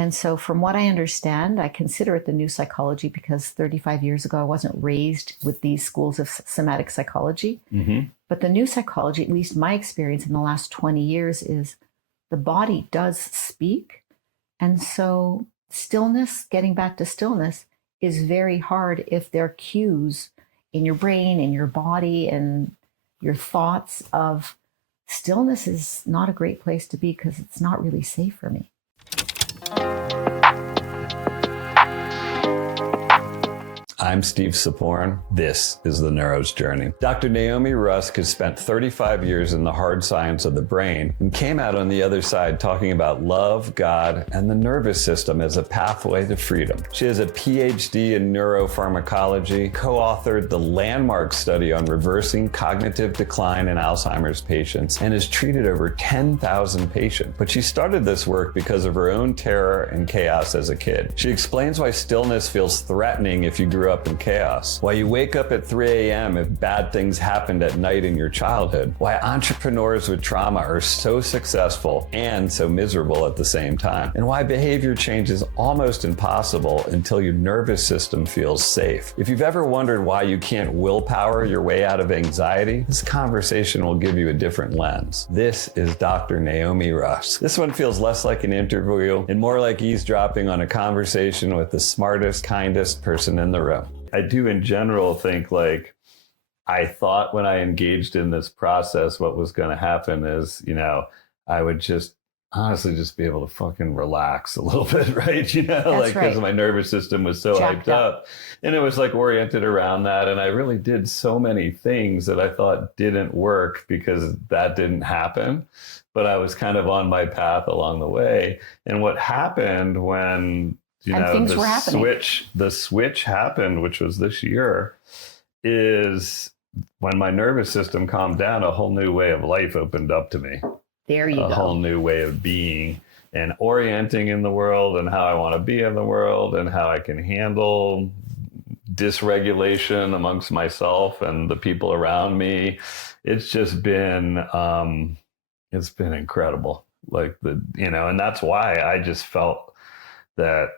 And so from what I understand, I consider it the new psychology because 35 years ago, I wasn't raised with these schools of somatic psychology. Mm-hmm. But the new psychology, at least my experience in the last 20 years, is the body does speak. And so stillness, getting back to stillness, is very hard if there are cues in your brain, in your body, and your thoughts of stillness is not a great place to be because it's not really safe for me. I'm Steve Saporn. This is The Neuro's Journey. Dr. Naomi Rusk has spent 35 years in the hard science of the brain and came out on the other side talking about love, God, and the nervous system as a pathway to freedom. She has a PhD in neuropharmacology, co-authored the landmark study on reversing cognitive decline in Alzheimer's patients, and has treated over 10,000 patients. But she started this work because of her own terror and chaos as a kid. She explains why stillness feels threatening if you grew up in chaos, why you wake up at 3 a.m. if bad things happened at night in your childhood, why entrepreneurs with trauma are so successful and so miserable at the same time, and why behavior change is almost impossible until your nervous system feels safe. If you've ever wondered why you can't willpower your way out of anxiety, this conversation will give you a different lens. This is Dr. Naomi Rusk. This one feels less like an interview and more like eavesdropping on a conversation with the smartest, kindest person in the room. I do in general think like, I thought when I engaged in this process, what was going to happen is, I would just honestly just be able to fucking relax a little bit, right? That's because my nervous system was so jacked hyped up. And it was like oriented around that. And I really did so many things that I thought didn't work because that didn't happen. But I was kind of on my path along the way. And what happened when things were happening. The switch happened, which was this year, is when my nervous system calmed down, a whole new way of life opened up to me. There you go. A whole new way of being and orienting in the world and how I want to be in the world and how I can handle dysregulation amongst myself and the people around me. It's just been, it's been incredible. And that's why I just felt that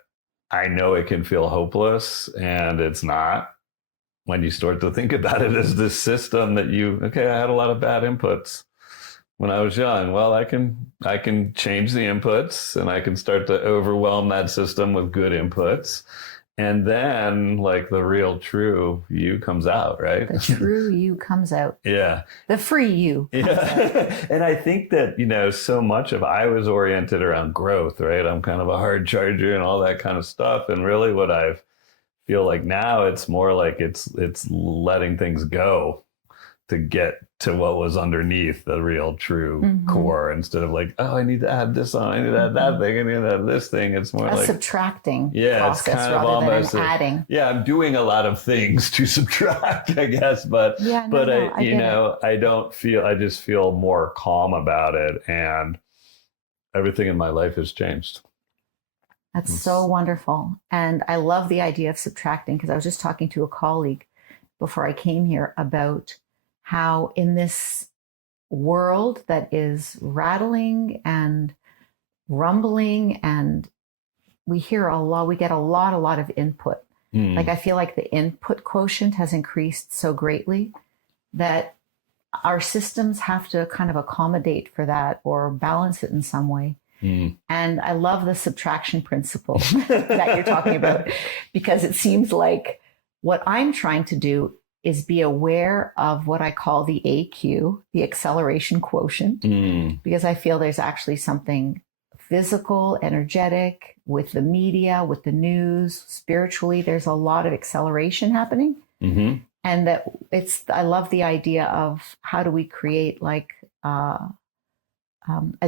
I know it can feel hopeless, and it's not when you start to think about it as this system that I had a lot of bad inputs when I was young. Well, I can change the inputs and I can start to overwhelm that system with good inputs. And then the real true you comes out, right? The true you comes out. Yeah. The free you. Yeah. And I think that, so much of I was oriented around growth, right? I'm kind of a hard charger and all that kind of stuff. And really what I feel like now, it's more like it's letting things go to get to what was underneath the real true core, instead of I need to add this on, I need to add that thing, I need to add this thing. It's more like subtracting process, it's kind of almost than adding. I'm doing a lot of things to subtract, I guess, but I just feel more calm about it, and everything in my life has changed. That's so wonderful. And I love the idea of subtracting, because I was just talking to a colleague before I came here about how in this world that is rattling and rumbling, and we get a lot of input. I feel like the input quotient has increased so greatly that our systems have to kind of accommodate for that or balance it in some way. And I love the subtraction principle that you're talking about, because it seems like what I'm trying to do is be aware of what I call the AQ, the acceleration quotient, because I feel there's actually something physical, energetic, with the media, with the news, spiritually, there's a lot of acceleration happening. And that I love the idea of how do we create a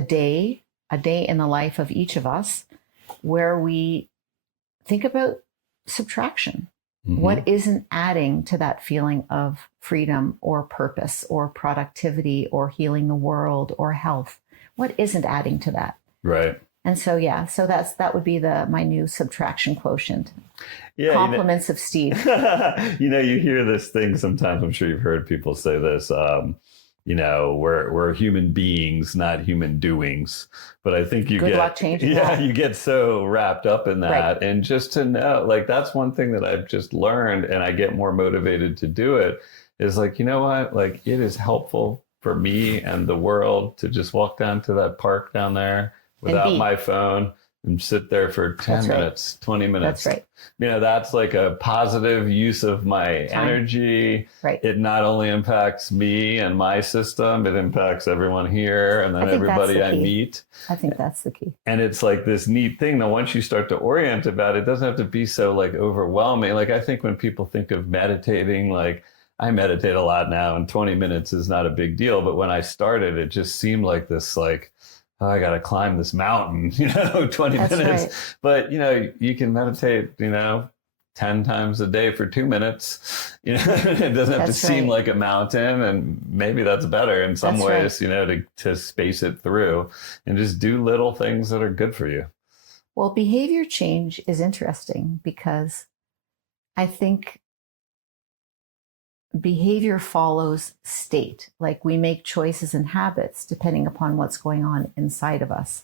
day in the life of each of us where we think about subtraction. What isn't adding to that feeling of freedom or purpose or productivity or healing the world or health? What isn't adding to that? Right. And so, that would be my new subtraction quotient. Yeah. Compliments of Steve. You hear this thing sometimes, I'm sure you've heard people say this, we're human beings, not human doings. But I think Good luck changing that. you get so wrapped up in that. Right. And just to know, like, that's one thing that I've just learned, and I get more motivated to do it, is like, you know what? Like, it is helpful for me and the world to just walk down to that park down there without my phone and sit there for 10 minutes, 20 minutes. That's right. That's like a positive use of my energy. Right. It not only impacts me and my system, it impacts everyone here and then everybody I meet. I think that's the key. And it's like this neat thing. Now, once you start to orient about it, it doesn't have to be so like overwhelming. Like, I think when people think of meditating, like, I meditate a lot now and 20 minutes is not a big deal. But when I started, it just seemed like this, like, oh, I got to climb this mountain, 20 minutes. Right. But, you can meditate, 10 times a day for 2 minutes. It doesn't have to seem like a mountain. And maybe that's better in some ways, to space it through and just do little things that are good for you. Well, behavior change is interesting because I think behavior follows state. Like, we make choices and habits depending upon what's going on inside of us.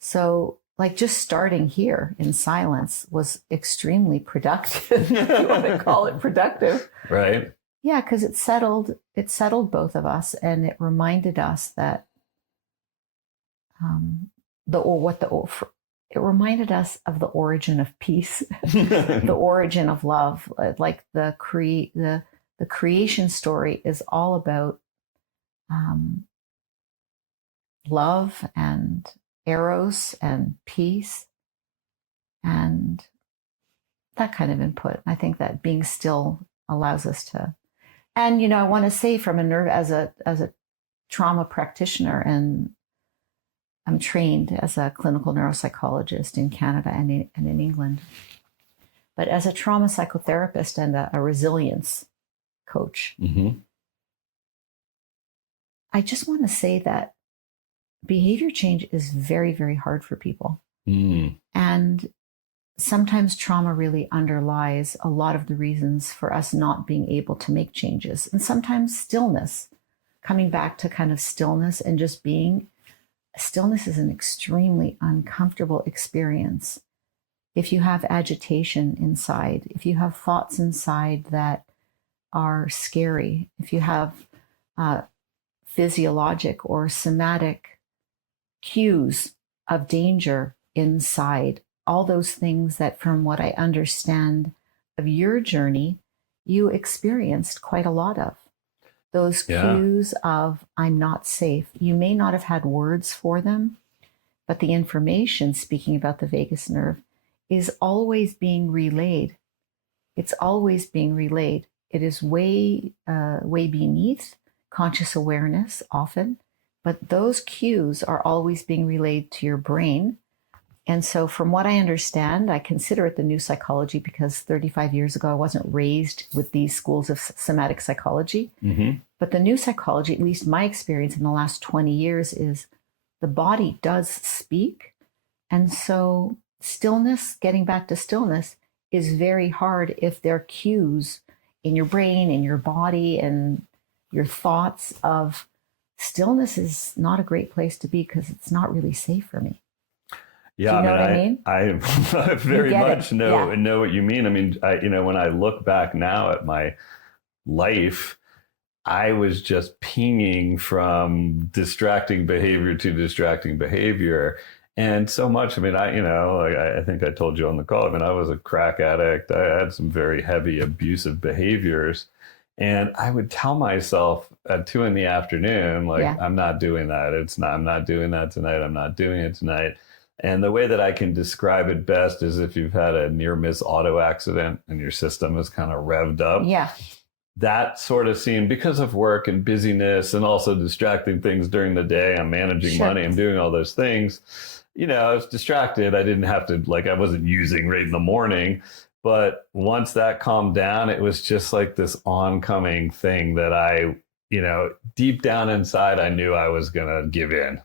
So, like, just starting here in silence was extremely productive, if you want to call it productive. Right. Yeah, because it settled both of us, and it reminded us that it reminded us of the origin of peace, the origin of love. Like, the creation story is all about love and eros and peace and that kind of input. I think that being still allows us to. And I want to say, from as a trauma practitioner, and I'm trained as a clinical neuropsychologist in Canada and in England, but as a trauma psychotherapist and a resilience coach, I just want to say that behavior change is very, very hard for people. And sometimes trauma really underlies a lot of the reasons for us not being able to make changes. And sometimes stillness, coming back to kind of stillness and just being. Stillness is an extremely uncomfortable experience. If you have agitation inside, if you have thoughts inside that are scary, if you have physiologic or somatic cues of danger inside, all those things that, from what I understand of your journey, you experienced quite a lot of. Those cues of, I'm not safe. You may not have had words for them, but the information, speaking about the vagus nerve, is always being relayed. It's always being relayed. It is way beneath conscious awareness often, but those cues are always being relayed to your brain. And so, from what I understand, I consider it the new psychology because 35 years ago, I wasn't raised with these schools of somatic psychology. But the new psychology, at least my experience in the last 20 years, is the body does speak. And so stillness, getting back to stillness, is very hard if there are cues in your brain, in your body, and your thoughts of stillness is not a great place to be because it's not really safe for me. Yeah, Do you know what I mean? I very much know what you mean. I mean, when I look back now at my life, I was just pinging from distracting behavior to distracting behavior. And so much, I mean, I think I told you on the call, I mean, I was a crack addict. I had some very heavy abusive behaviors. And I would tell myself at 2 p.m, like, I'm not doing that. I'm not doing that tonight. I'm not doing it tonight. And the way that I can describe it best is if you've had a near miss auto accident and your system is kind of revved up. Yeah. That sort of scene, because of work and busyness and also distracting things during the day, I'm managing money, I'm doing all those things. I was distracted. I didn't have to, I wasn't using right in the morning. But once that calmed down, it was just like this oncoming thing that I, deep down inside, I knew I was going to give in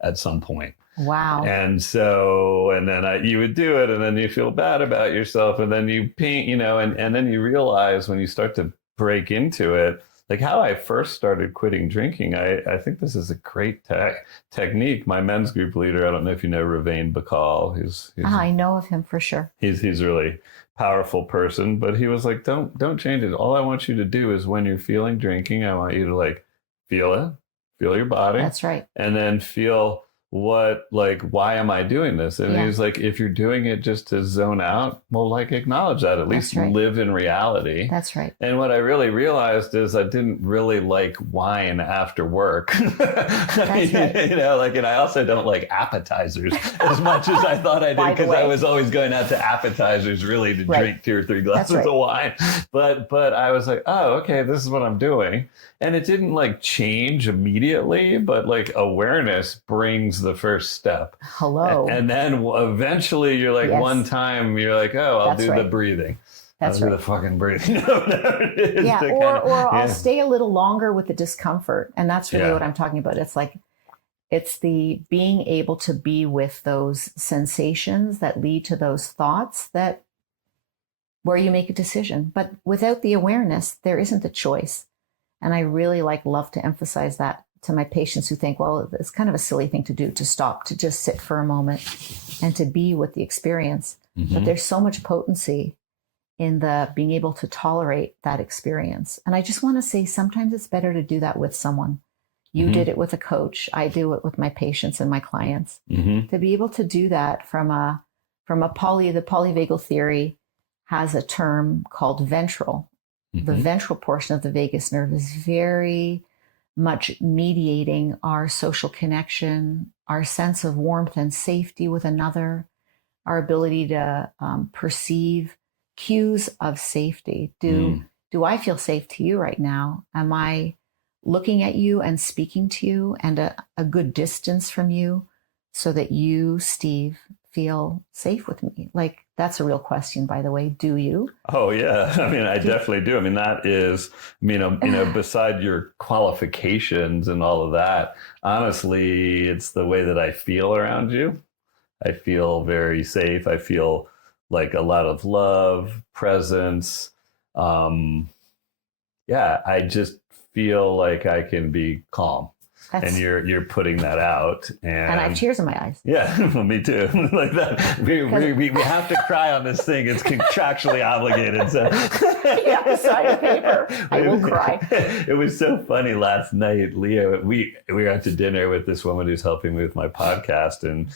at some point. Wow. And so, and then you would do it, and then you feel bad about yourself, and then you paint, and then you realize when you start to break into it, like how I first started quitting drinking. I think this is a great technique. My men's group leader, I don't know if you know Ravane Bacall. I know of him for sure. He's a really powerful person, but he was like, don't change it. All I want you to do is when you're feeling drinking, I want you to like feel it, feel your body. That's right. And then feel why am I doing this? And he was like, if you're doing it just to zone out, well, like acknowledge that, at least live in reality. That's right. And what I really realized is I didn't really like wine after work. That's right. And I also don't like appetizers as much as I thought I did, because I was always going out to appetizers really to drink 2 or 3 glasses of wine. But I was like, oh, okay, this is what I'm doing. And it didn't like change immediately, but like awareness brings the first step. Hello. And then eventually you're like, one time you're like, oh, I'll do the breathing. That's I'll do the fucking breathing. I'll stay a little longer with the discomfort. And that's really what I'm talking about. It's like, it's the being able to be with those sensations that lead to those thoughts where you make a decision. But without the awareness, there isn't a choice. And I really love to emphasize that to my patients who think, well, it's kind of a silly thing to do, to stop, to just sit for a moment and to be with the experience. Mm-hmm. But there's so much potency in the being able to tolerate that experience. And I just want to say, sometimes it's better to do that with someone. You did it with a coach. I do it with my patients and my clients. Mm-hmm. To be able to do that the polyvagal theory has a term called ventral. The ventral portion of the vagus nerve is very much mediating our social connection, our sense of warmth and safety with another, our ability to perceive cues of safety. Do I feel safe to you right now? Am I looking at you and speaking to you and a good distance from you so that you, Steve, feel safe with me? Like, that's a real question, by the way. Do you? Oh, yeah. I mean, I definitely do. I mean, that is, beside your qualifications and all of that, honestly, it's the way that I feel around you. I feel very safe. I feel like a lot of love, presence. I just feel like I can be calm. And you're putting that out, and I have tears in my eyes. Yeah, well, me too. Like that, we have to cry on this thing. It's contractually obligated. So sign a paper. I will cry. It was so funny last night, Leah. We were out to dinner with this woman who's helping me with my podcast, and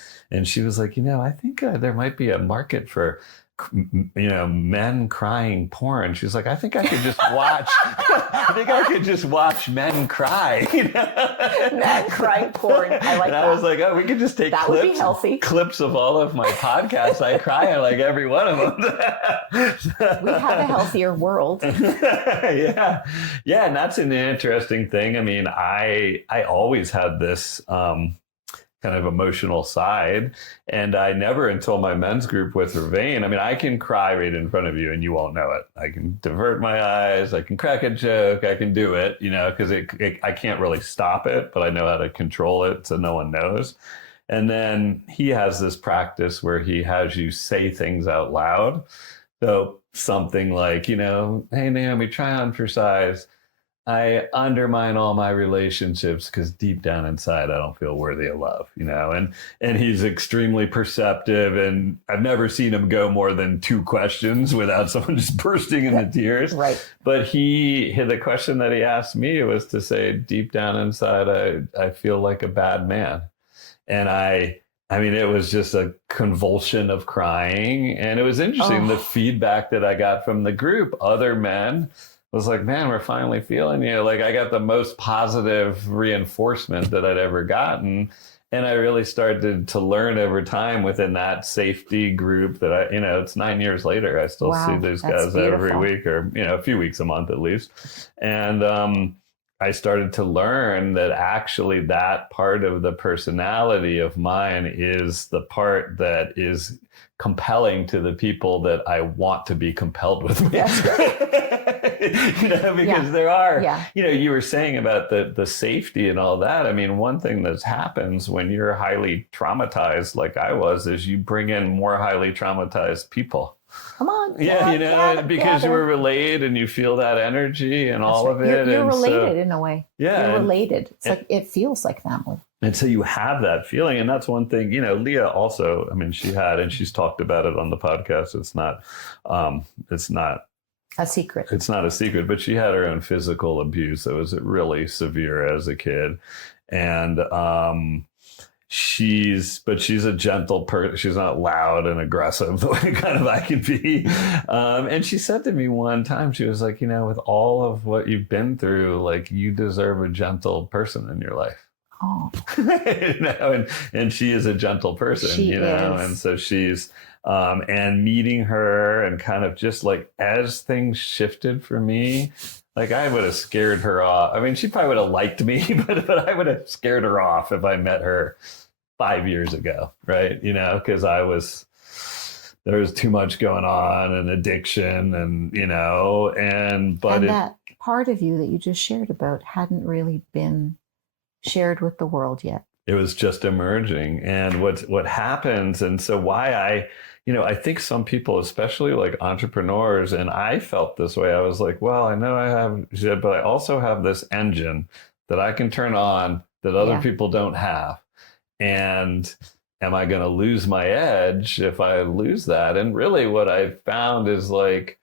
she was like, I think there might be a market for men crying porn. She's like, I think I could just watch men cry. Men crying porn. I like that. I was like, oh, we could just take clips of all of my podcasts. I cry on like every one of them. We have a healthier world. Yeah. And that's an interesting thing. I mean, I always had this kind of emotional side. And I never, until my men's group with Ravane, I mean, I can cry right in front of you and you won't know it. I can divert my eyes. I can crack a joke. I can do it, because I can't really stop it, but I know how to control it so no one knows. And then he has this practice where he has you say things out loud. So something like, hey, Naomi, try on for size. I undermine all my relationships because deep down inside, I don't feel worthy of love, and he's extremely perceptive, and I've never seen him go more than 2 questions without someone just bursting into tears. Right. But the question that he asked me was to say, deep down inside, I feel like a bad man. And I mean, it was just a convulsion of crying. And it was interesting, the feedback that I got from the group, other men, was like, man, we're finally feeling you. Like, I got the most positive reinforcement that I'd ever gotten. And I really started to learn over time within that safety group that it's 9 years later. I still see these guys every week or, a few weeks a month at least. And I started to learn that actually that part of the personality of mine is the part that is compelling to the people that I want to be compelled with me. Because there are, you were saying about the safety and all that. I mean, one thing that happens when you're highly traumatized, like I was, is you bring in more highly traumatized people. Come on. Yeah, because you gather. were relayed and you feel that energy and all of it. You're and related so, in a way. yeah, You're related. It's like, it feels like family. and so you have that feeling. And that's one thing, Leah also, I mean, she had, and she's talked about it on the podcast. It's not A secret. it's not a secret, but she had her own physical abuse that was really severe as a kid. And, she's a gentle person. She's not loud and aggressive the way kind of I could be. And she said to me one time, she was like, with all of what you've been through, like, you deserve a gentle person in your life. Oh. And she is a gentle person, She is. and so she's, and meeting her and kind of just like, as things shifted for me, like, I would have scared her off. I mean, she probably would have liked me, but I would have scared her off if I met her 5 years ago, right? Because there was too much going on and addiction and, but that part of you that you just shared about hadn't really been shared with the world yet. It was just emerging. And what happens, and so why I think some people, especially like entrepreneurs, and I felt this way. I was like, well, I know I have, but I also have this engine that I can turn on that other people don't have. And am I going to lose my edge if I lose that? And really what I found is like,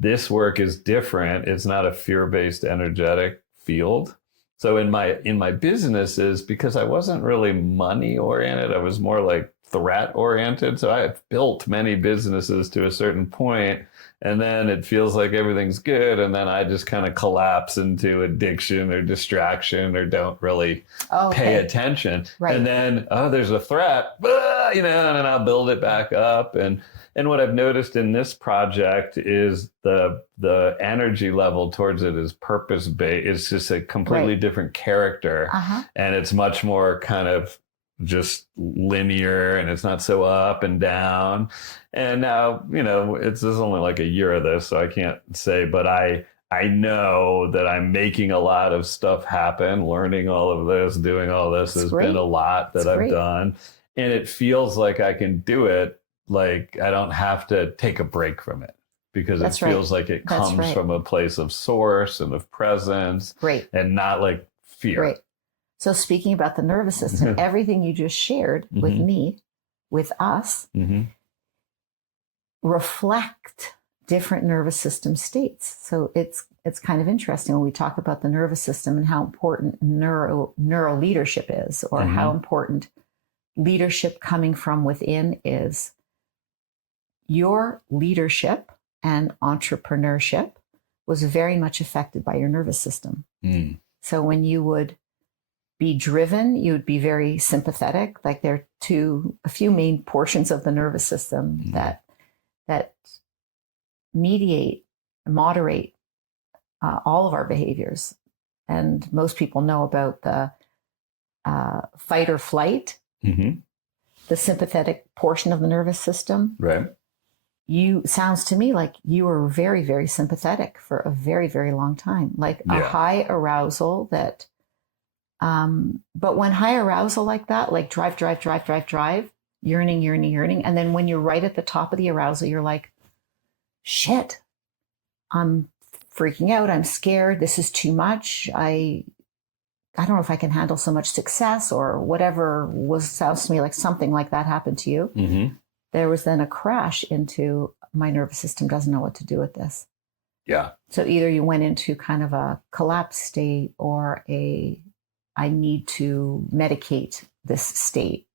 this work is different. It's not a fear-based energetic field. So in my businesses, because I wasn't really money oriented, I was more like threat oriented. So I have built many businesses to a certain point, and then it feels like everything's good, and then I just kind of collapse into addiction or distraction or don't really pay attention. Right. And then, there's a threat, and then I'll build it back up. And what I've noticed in this project is the energy level towards it is purpose-based. It's just a completely different character. And it's much more kind of just linear, and it's not so up and down. And now, it's only like a year of this, so I can't say, but I know that I'm making a lot of stuff happen, learning all of this, doing all this. There's been a lot that I've done, and it feels like I can do it. Like, I don't have to take a break from it, because it feels like it comes from a place of source and of presence, and not like fear. Right. So speaking about the nervous system, everything you just shared with me, with us, reflect different nervous system states. So it's kind of interesting when we talk about the nervous system and how important neuro leadership is, or how important leadership coming from within is. Your leadership and entrepreneurship was very much affected by your nervous system. So when you would be driven, you would be very sympathetic. Like, there are a few main portions of the nervous system that mediate, moderate all of our behaviors. And most people know about the fight or flight, the sympathetic portion of the nervous system. Right. Sounds to me like you were very, very sympathetic for a very, very long time, like a high arousal that, but when high arousal like that, like drive, yearning. And then when you're right at the top of the arousal, you're like, shit, I'm freaking out. I'm scared. This is too much. I don't know if I can handle so much success, or whatever sounds to me like something like that happened to you. There was then a crash into, my nervous system doesn't know what to do with this. Yeah. So either you went into kind of a collapse state, or I need to medicate this state.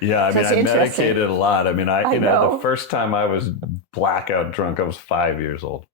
Yeah, I mean, I medicated a lot. I mean, the first time I was blackout drunk, I was 5 years old.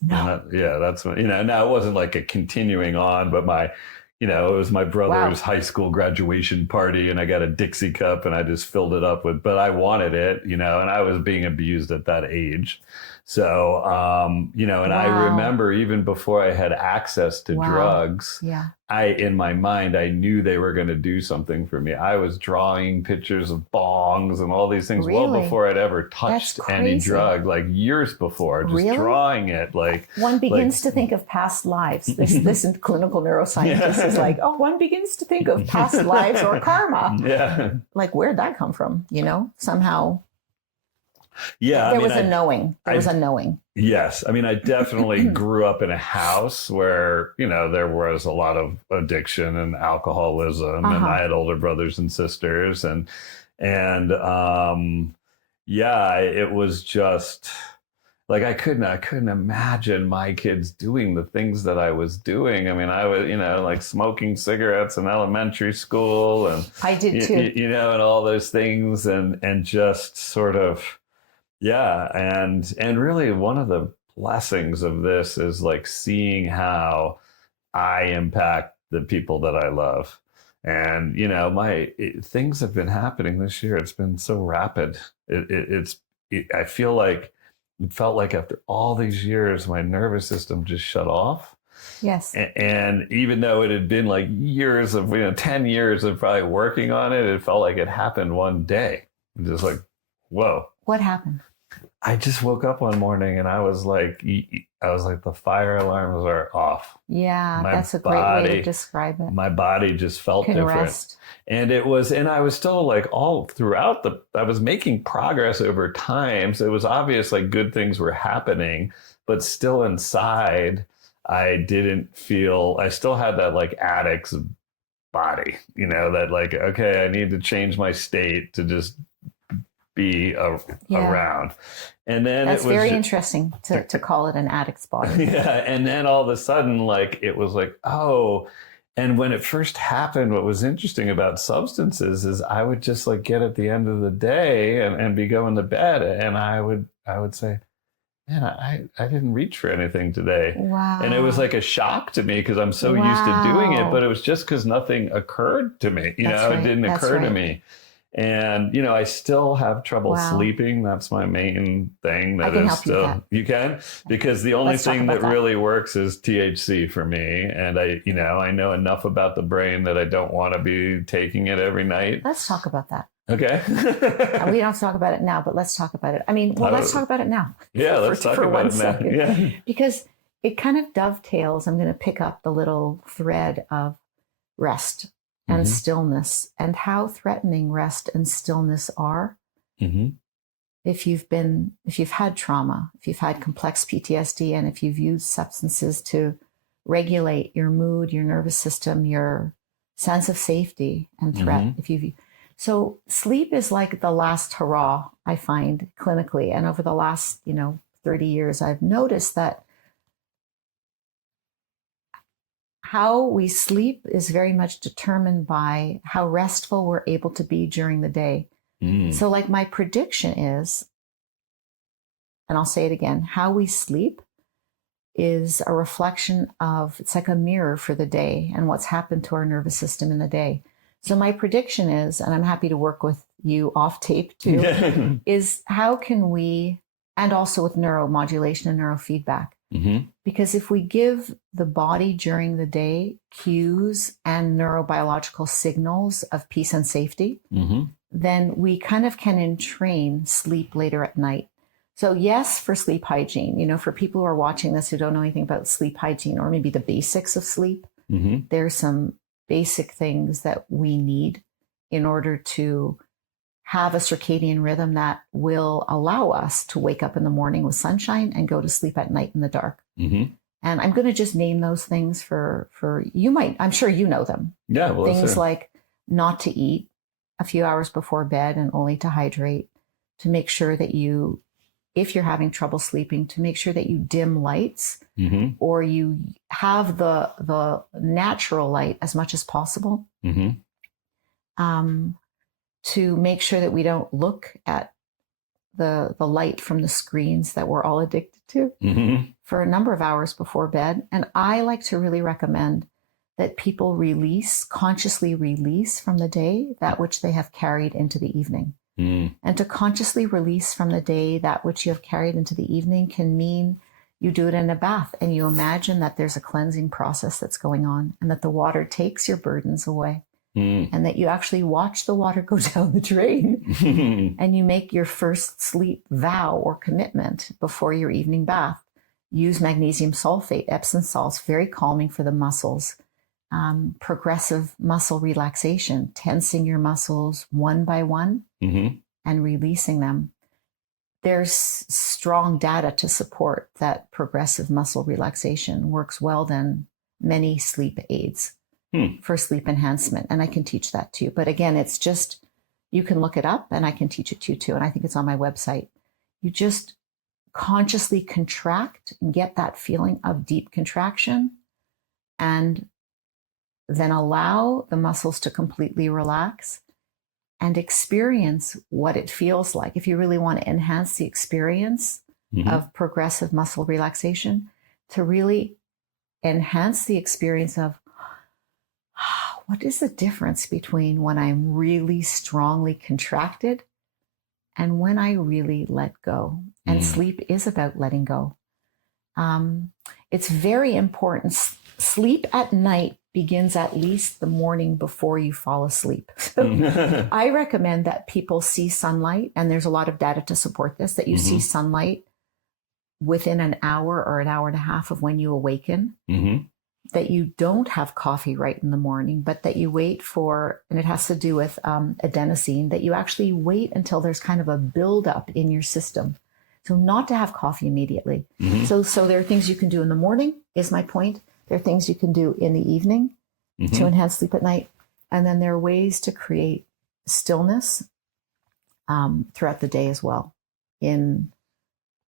No. That's, now it wasn't like a continuing on, but it was my brother's high school graduation party, and I got a Dixie cup and I just filled it up but I wanted it, and I was being abused at that age. So, and I remember even before I had access to drugs, in my mind, I knew they were going to do something for me. I was drawing pictures of bongs and all these things well before I'd ever touched any drug, like years before, just drawing it. Like, one begins to think of past lives. This clinical neuroscientist is like, one begins to think of past lives or karma. Yeah. Like, where'd that come from? Somehow. Yeah, There was a knowing. There was a knowing. Yes. I mean, I definitely grew up in a house where, there was a lot of addiction and alcoholism, and I had older brothers and sisters, and yeah, it was just like I couldn't imagine my kids doing the things that I was doing. I mean, I was, like smoking cigarettes in elementary school, and I did too. and all those things, and just sort of, yeah, and really one of the blessings of this is like seeing how I impact the people that I love. And things have been happening this year. It's been so rapid. I feel like it felt like after all these years, my nervous system just shut off. Yes. And even though it had been like years of, 10 years of probably working on it, it felt like it happened one day. Just like, whoa. What happened? I just woke up one morning and I was like, the fire alarms are off. Yeah, that's a great way to describe it. My body just felt different. Rest. And I was still like all throughout I was making progress over time. So it was obvious like good things were happening, but still inside, I still had that like addict's body, that like, okay, I need to change my state to just be around. And then that's very interesting to call it an addict's body. Yeah. And then all of a sudden, like, it was like, oh, and when it first happened, what was interesting about substances is I would just like get at the end of the day and be going to bed. And I would say, man, I didn't reach for anything today. Wow. And it was like a shock to me because I'm so used to doing it, but it was just because nothing occurred to me. It didn't occur to me. And, I still have trouble sleeping. That's my main thing. I can help you with that. You can? Because the only thing that really works is THC for me. And I know enough about the brain that I don't want to be taking it every night. Let's talk about that. Okay. We don't have to talk about it now, but let's talk about it. I mean, let's talk about it now. Yeah, let's talk about it now. Yeah. Because it kind of dovetails. I'm going to pick up the little thread of rest and stillness, and how threatening rest and stillness are. Mm-hmm. If you've had trauma, if you've had complex PTSD, and if you've used substances to regulate your mood, your nervous system, your sense of safety and threat, so sleep is like the last hurrah, I find clinically. And over the last, 30 years, I've noticed that how we sleep is very much determined by how restful we're able to be during the day. So like my prediction is, and I'll say it again, how we sleep is a reflection of, it's like a mirror for the day and what's happened to our nervous system in the day. So my prediction is, and I'm happy to work with you off tape too, is how can we, and also with neuromodulation and neurofeedback, because if we give the body during the day cues and neurobiological signals of peace and safety, then we kind of can entrain sleep later at night. So yes, for sleep hygiene, for people who are watching this who don't know anything about sleep hygiene or maybe the basics of sleep, there's some basic things that we need in order to have a circadian rhythm that will allow us to wake up in the morning with sunshine and go to sleep at night in the dark. And I'm going to just name those things for you might, I'm sure you know them. Yeah. Well, things like not to eat a few hours before bed and only to hydrate, to make sure that you, if you're having trouble sleeping, to make sure that you dim lights or you have the natural light as much as possible. To make sure that we don't look at the light from the screens that we're all addicted to for a number of hours before bed. And I like to really recommend that people consciously release from the day that which they have carried into the evening. And to consciously release from the day that which you have carried into the evening can mean you do it in a bath and you imagine that there's a cleansing process that's going on and that the water takes your burdens away. And that you actually watch the water go down the drain and you make your first sleep vow or commitment before your evening bath. Use magnesium sulfate, Epsom salts, very calming for the muscles. Progressive muscle relaxation, tensing your muscles one by one and releasing them. there's strong data to support that progressive muscle relaxation works well than many sleep aids for sleep enhancement. And I can teach that too. But again, it's just, you can look it up and I can teach it to you too. And I think it's on my website. You just consciously contract and get that feeling of deep contraction, and then allow the muscles to completely relax and experience what it feels like. If you really want to enhance the experience of progressive muscle relaxation, to really enhance the experience of what is the difference between when I'm really strongly contracted and when I really let go. And sleep is about letting go. It's very important. Sleep at night begins at least the morning before you fall asleep. So I recommend that people see sunlight, and there's a lot of data to support this, that you see sunlight within an hour or an hour and a half of when you awaken, that you don't have coffee right in the morning, but that you wait for, and it has to do with adenosine, that you actually wait until there's kind of a buildup in your system. So not to have coffee immediately. So there are things you can do in the morning, is my point. There are things you can do in the evening to enhance sleep at night. And then there are ways to create stillness throughout the day as well.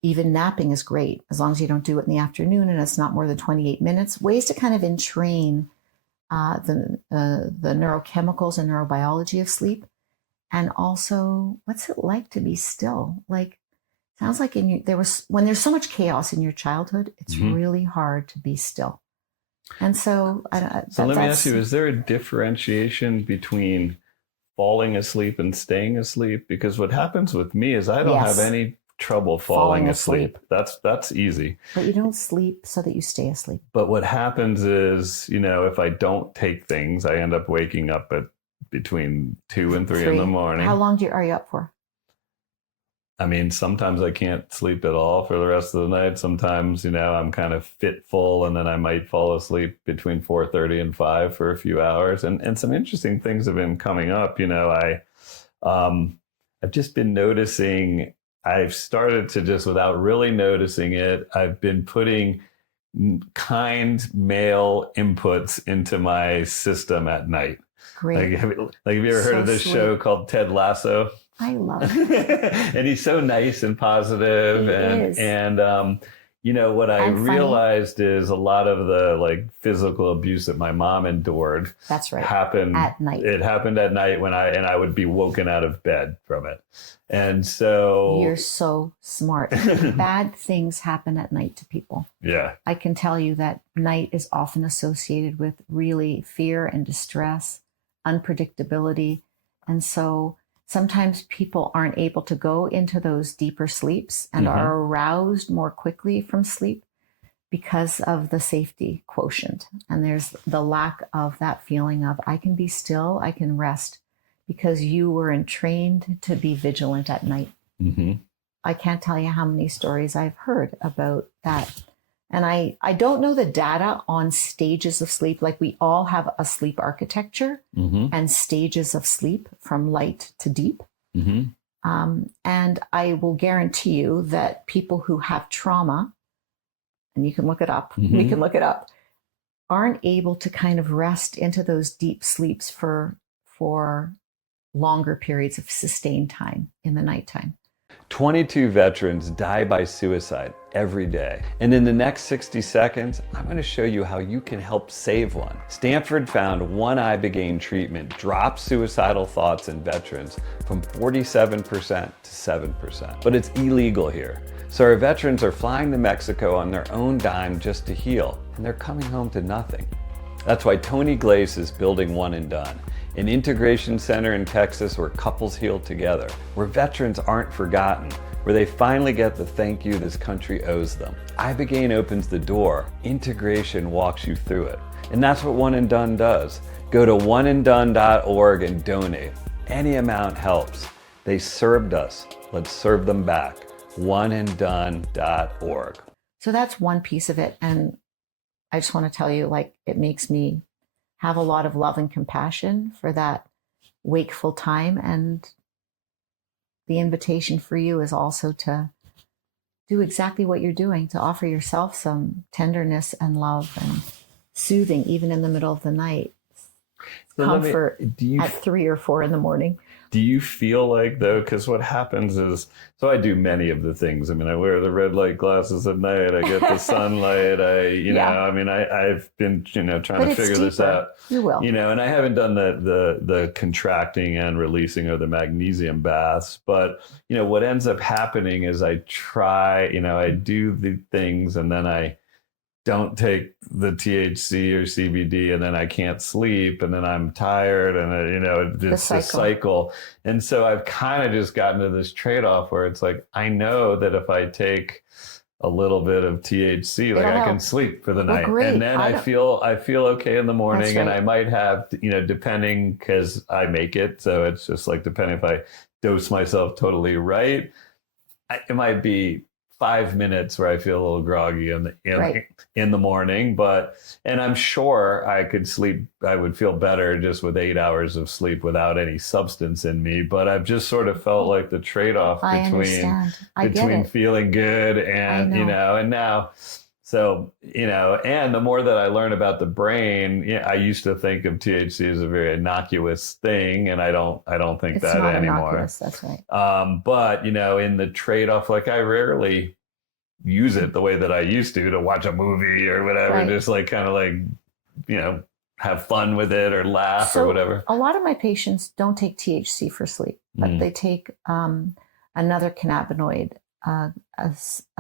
Even napping is great, as long as you don't do it in the afternoon and it's not more than 28 minutes. Ways to kind of entrain the neurochemicals and neurobiology of sleep. And also, what's it like to be still? Like, sounds like when there's so much chaos in your childhood, it's really hard to be still. And so, let me ask you, is there a differentiation between falling asleep and staying asleep? Because what happens with me is I don't have any trouble falling asleep. That's easy. But you don't sleep so that you stay asleep. But what happens is, if I don't take things, I end up waking up at between 2 and 3 in the morning. How long are you up for? I mean, sometimes I can't sleep at all for the rest of the night. Sometimes, I'm kind of fitful, and then I might fall asleep between 4:30 and 5 for a few hours. And some interesting things have been coming up. I've just been noticing, I've started to just, without really noticing it, I've been putting kind male inputs into my system at night. Great. Have you ever heard of this show called Ted Lasso? I love it. And he's so nice and positive. What I realized is a lot of the physical abuse that my mom endured. That's right. Happened at night. It happened at night when I would be woken out of bed from it. And so you're so smart. Bad things happen at night to people. Yeah. I can tell you that night is often associated with really fear and distress, unpredictability. And so sometimes people aren't able to go into those deeper sleeps and are aroused more quickly from sleep because of the safety quotient. And there's the lack of that feeling of, I can be still, I can rest, because you were trained to be vigilant at night. I can't tell you how many stories I've heard about that. And I don't know the data on stages of sleep. Like, we all have a sleep architecture and stages of sleep from light to deep. And I will guarantee you that people who have trauma, and you can look it up, we can look it up, aren't able to kind of rest into those deep sleeps for longer periods of sustained time in the nighttime. 22 veterans die by suicide every day. And in the next 60 seconds, I'm going to show you how you can help save one. Stanford found one ibogaine treatment dropped suicidal thoughts in veterans from 47% to 7%. But it's illegal here. So our veterans are flying to Mexico on their own dime just to heal, and they're coming home to nothing. That's why Tony Glace is building One and Done, an integration center in Texas where couples heal together, where veterans aren't forgotten, where they finally get the thank you this country owes them. Ibogaine opens the door, integration walks you through it. And that's what One and Done does. Go to oneanddone.org and donate. Any amount helps. They served us. Let's serve them back. oneanddone.org. So that's one piece of it. And I just want to tell you, it makes me have a lot of love and compassion for that wakeful time. And the invitation for you is also to do exactly what you're doing, to offer yourself some tenderness and love and soothing, even in the middle of the night. So Comfort at 3 or 4 in the morning. Do you feel like, though, because what happens is, so I do many of the things. I mean, I wear the red light glasses at night. I get the sunlight. I've been, trying to figure this out. You will. And I haven't done the contracting and releasing or the magnesium baths. But, what ends up happening is I try, I do the things and then I don't take the THC or CBD, and then I can't sleep, and then I'm tired, and it's a cycle. And so I've kind of just gotten to this trade-off where it's like, I know that if I take a little bit of THC, like I can sleep for the night, and then I feel okay in the morning, and I might have, depending, because I make it, so it's just like depending if I dose myself totally right, it might be 5 minutes where I feel a little groggy in the morning, and I'm sure I could sleep. I would feel better just with 8 hours of sleep without any substance in me. But I've just sort of felt like the trade-off between feeling good and and now. So, and the more that I learn about the brain, I used to think of THC as a very innocuous thing, and I don't think it's that not anymore. Innocuous, that's right. But, in the trade-off, like I rarely use it the way that I used to watch a movie or whatever, just like kind of like, have fun with it or laugh or whatever. A lot of my patients don't take THC for sleep, but they take another cannabinoid, a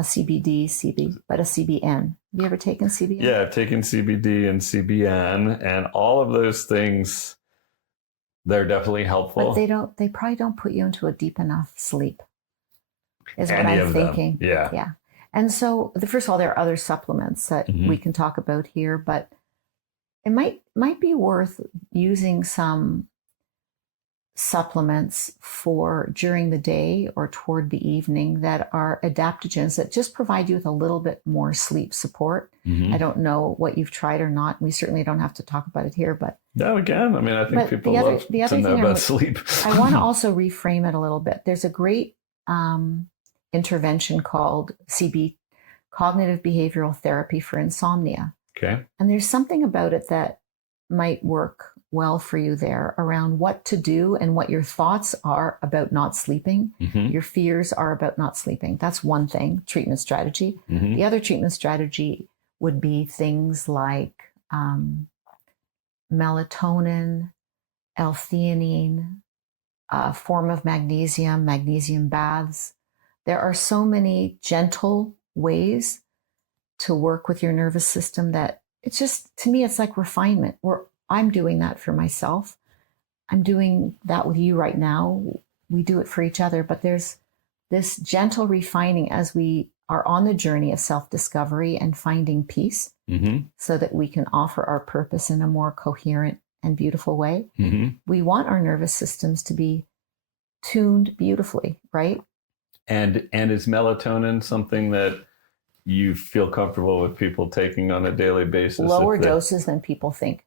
CBD, but a CBN. Have you ever taken CBN? Yeah, I've taken CBD and CBN, and all of those things, they're definitely helpful. But they probably don't put you into a deep enough sleep, is what I'm thinking. Yeah. And so, first of all, there are other supplements that we can talk about here, but it might be worth using some supplements for during the day or toward the evening that are adaptogens that just provide you with a little bit more sleep support. I don't know what you've tried or not. We certainly don't have to talk about it here, but no, again, I mean, I think people love to know about sleep. I want to also reframe it a little bit. There's a great intervention called CB, cognitive behavioral therapy for insomnia. Okay. And there's something about it that might work well for you there around what to do and what your thoughts are about not sleeping. Your fears are about not sleeping. That's one thing, treatment strategy. The other treatment strategy would be things like melatonin, L-theanine, a form of magnesium baths. There are so many gentle ways to work with your nervous system that it's just, to me, it's like refinement. I'm doing that for myself. I'm doing that with you right now. We do it for each other, but there's this gentle refining as we are on the journey of self-discovery and finding peace so that we can offer our purpose in a more coherent and beautiful way. We want our nervous systems to be tuned beautifully, right? And is melatonin something that you feel comfortable with people taking on a daily basis? Lower doses than people think.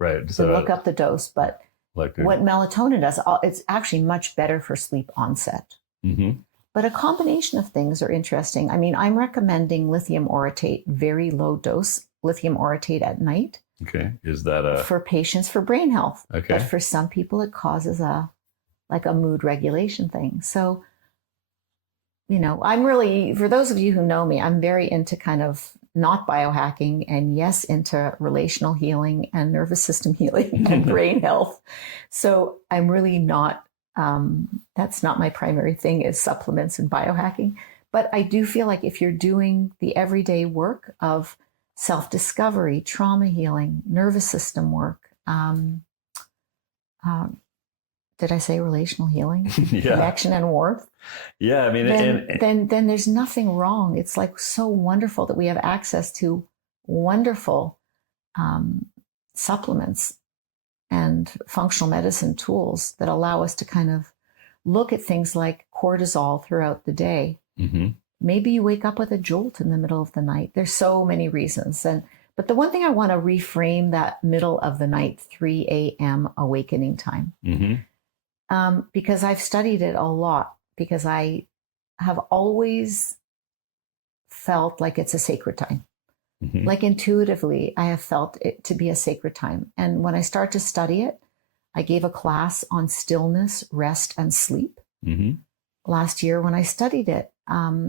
Right. So look up the dose, but what melatonin does, it's actually much better for sleep onset. But a combination of things are interesting. I mean, I'm recommending lithium orotate, very low dose lithium orotate at night. Okay. Is that for patients for brain health? Okay. But for some people, it causes a mood regulation thing. So, I'm really, for those of you who know me, I'm very into kind of not biohacking and yes, into relational healing and nervous system healing and brain health. So I'm really not, that's not my primary thing is supplements and biohacking. But I do feel like if you're doing the everyday work of self-discovery, trauma healing, nervous system work, did I say relational healing? Connection and warmth? Yeah, I mean, then there's nothing wrong. It's like so wonderful that we have access to wonderful supplements and functional medicine tools that allow us to kind of look at things like cortisol throughout the day. Maybe you wake up with a jolt in the middle of the night. There's so many reasons. But the one thing I want to reframe that middle of the night, 3 a.m. awakening time. Because I've studied it a lot. because I have always felt like it's a sacred time. Mm-hmm. Like intuitively, I have felt it to be a sacred time. And when I start to study it, I gave a class on stillness, rest, and sleep Mm-hmm. last year. When I studied it, I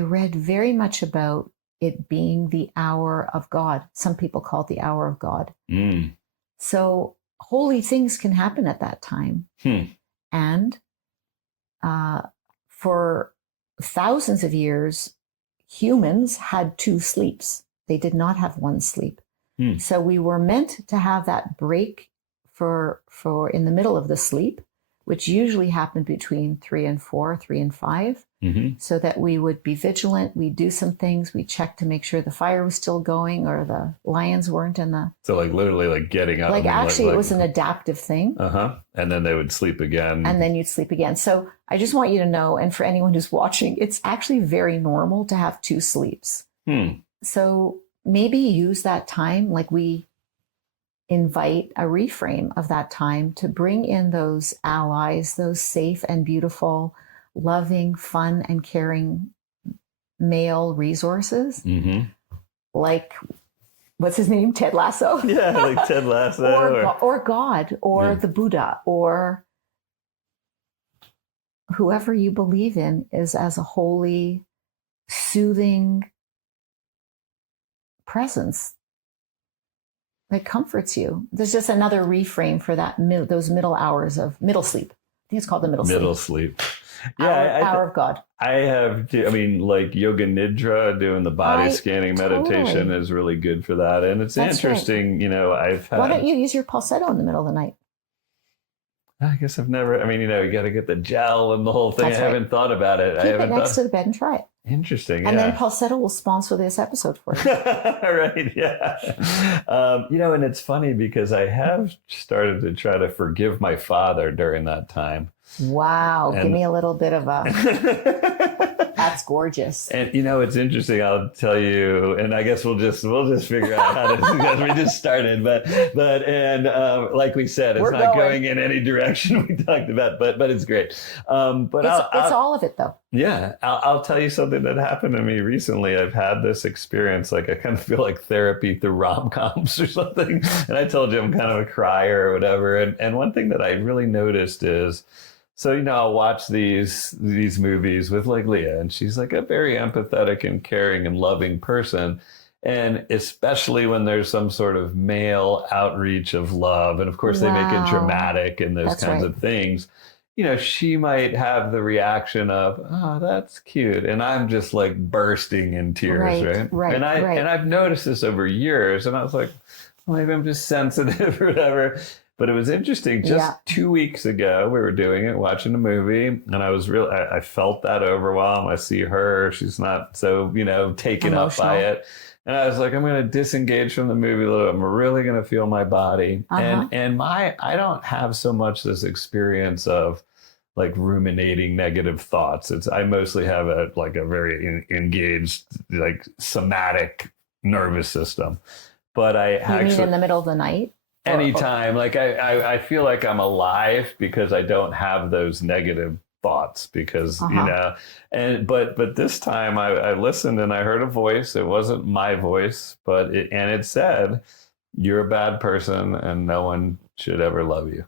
read very much about it being the hour of God. Some people call it the hour of God. Mm. So holy things can happen at that time. And for thousands of years, humans had two sleeps. They did not have one sleep. So we were meant to have that break for in the middle of the sleep, which usually happened between 3 and 4, 3 and 5, so that we would be vigilant. We'd do some things. We'd check to make sure the fire was still going or the lions weren't in the... So like literally like getting up. Like actually it was an adaptive thing. And then they would sleep again. And then you'd sleep again. So I just want you to know, and for anyone who's watching, it's actually very normal to have two sleeps. So maybe use that time, like we invite a reframe of that time to bring in those allies, those safe and beautiful, loving, fun, and caring male resources. Like, what's his name? Ted Lasso? Yeah, like Ted Lasso. or God, or the Buddha, or whoever you believe in is as a holy, soothing presence that comforts you. There's just another reframe for that those middle hours of middle sleep. I think it's called the middle sleep. Yeah, hour of God. I have, I mean, like Yoga Nidra, doing the body scanning meditation is really good for that. And it's interesting, right. You know, I've had... Why don't you use your falsetto in the middle of the night? I guess I've never, I mean, you know, you got to get the gel and the whole thing. That's I haven't thought about it. Keep it next to the bed and try it. Interesting. And then falsetto will sponsor this episode for you. Right. Yeah. You know, and it's funny because I have started to try to forgive my father during that time. Wow. Give me a little bit of a... That's gorgeous. And you know, it's interesting. I'll tell you, and I guess we'll just figure out how to, because we just started, but like we said, it's not going in any direction we talked about, but it's great. But it's all of it though. Yeah. I'll tell you something that happened to me recently. I've had this experience, like I kind of feel like therapy through rom-coms or something. And I told you I'm kind of a crier or whatever. And one thing that I really noticed is, so, you know, I'll watch these movies with like Leah, and she's like a very empathetic and caring and loving person. And especially when there's some sort of male outreach of love. And of course, they make it dramatic and those kinds of things. You know, she might have the reation of, oh, that's cute. And I'm just like bursting in tears, right? And I've noticed this over years. And I was like, well, maybe I'm just sensitive or whatever. But it was interesting. Just 2 weeks ago, we were doing it, watching a movie, and I felt that overwhelm. I see her; she's not so, you know, taken up by it, and I was like, I'm going to disengage from the movie a little. I'm really going to feel my body, and I don't have so much this experience of like ruminating negative thoughts. I mostly have a very engaged, like somatic nervous system, but you mean in the middle of the night? Anytime, like I feel like I'm alive because I don't have those negative thoughts because, you know, but this time I listened and I heard a voice. It wasn't my voice, but it said, you're a bad person and no one should ever love you.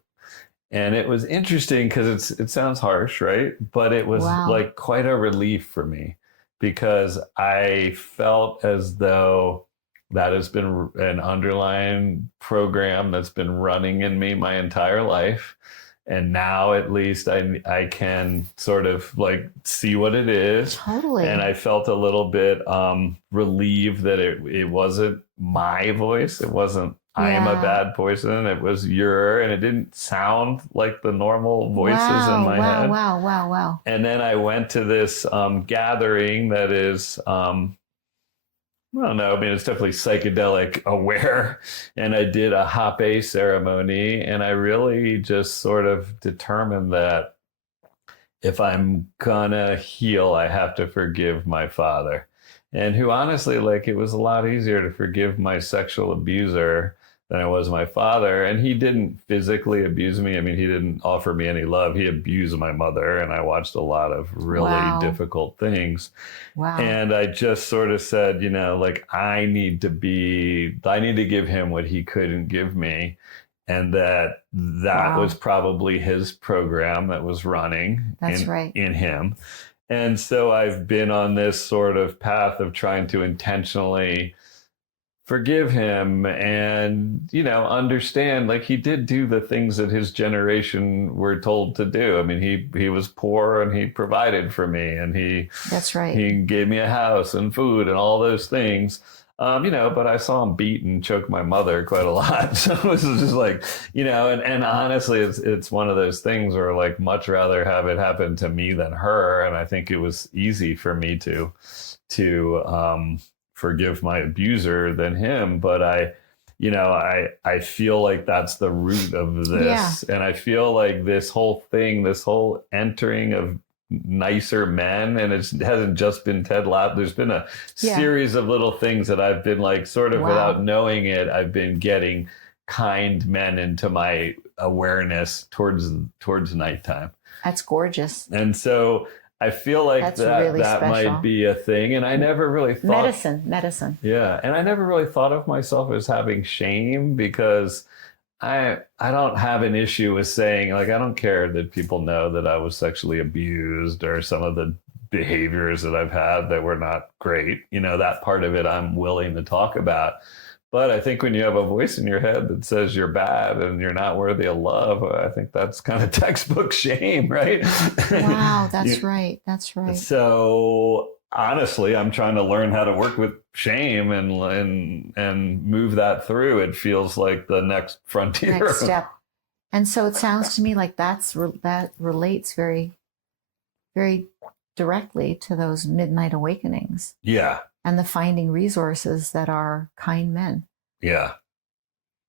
And it was interesting because it sounds harsh, right? But it was like quite a relief for me because I felt as though that has been an underlying program that's been running in me my entire life. And now at least I can sort of like see what it is. Totally. And I felt a little bit relieved that it wasn't my voice. It wasn't, I am a bad person. It was and it didn't sound like the normal voices in my head. Wow. And then I went to this gathering that is, I don't know. I mean, it's definitely psychedelic aware. And I did a hape ceremony, and I really just sort of determined that if I'm gonna heal, I have to forgive my father. And who honestly, like, it was a lot easier to forgive my sexual abuser than I was my father. And he didn't physically abuse me. I mean, he didn't offer me any love. He abused my mother, and I watched a lot of really Wow. difficult things. Wow. And I just sort of said, like, I need to give him what he couldn't give me. And that Wow. was probably his program that was running That's right. in him. And so I've been on this sort of path of trying to intentionally forgive him and, understand, like, he did do the things that his generation were told to do. I mean, he was poor and he provided for me, and That's right. he gave me a house and food and all those things. But I saw him beat and choke my mother quite a lot. So it was just like, and honestly, it's one of those things where, like, much rather have it happen to me than her. And I think it was easy for me to forgive my abuser than him. But I feel like that's the root of this. Yeah. And I feel like this whole entering of nicer men, and it hasn't just been Ted Lasso. There's been a series of little things that I've been, like, sort of without knowing it, I've been getting kind men into my awareness towards nighttime. That's gorgeous. And so I feel like that might be a thing. And I never really thought medicine. Yeah. And I never really thought of myself as having shame, because I don't have an issue with saying, like, I don't care that people know that I was sexually abused or some of the behaviors that I've had that were not great. That part of it I'm willing to talk about. But I think when you have a voice in your head that says you're bad and you're not worthy of love, I think that's kind of textbook shame, right? Wow, that's right. That's right. So honestly, I'm trying to learn how to work with shame and move that through. It feels like the next frontier. Next step. And so it sounds to me like that relates very, very directly to those midnight awakenings. Yeah. And the finding resources that are kind men. Yeah.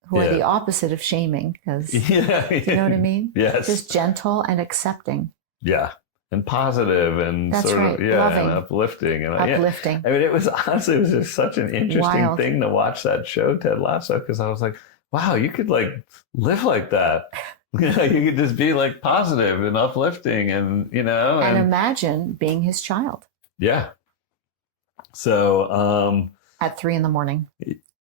Who are the opposite of shaming, because you know what I mean? Yes. Just gentle and accepting. Yeah. And positive and That's sort right. of, Loving. and uplifting. And Uplifting. I mean, it was just such an interesting thing to watch that show, Ted Lasso, because I was like, wow, you could, like, live like that. You could just be, like, positive and uplifting and, And imagine being his child. Yeah. So at 3 a.m.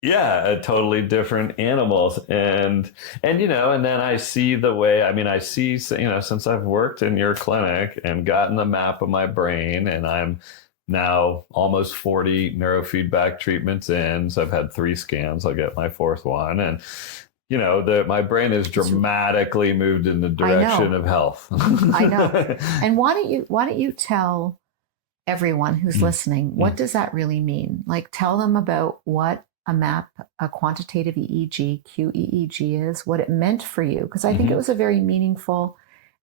Yeah, totally different animals. And then I see the way, I see, since I've worked in your clinic and gotten the map of my brain, and I'm now almost 40 neurofeedback treatments in. So I've had 3 scans. I'll get my 4th one. And, my brain has dramatically moved in the direction of health. I know. And why don't you tell everyone who's listening, what does that really mean? Like, tell them about what a quantitative EEG, QEEG is, what it meant for you. Because I think it was a very meaningful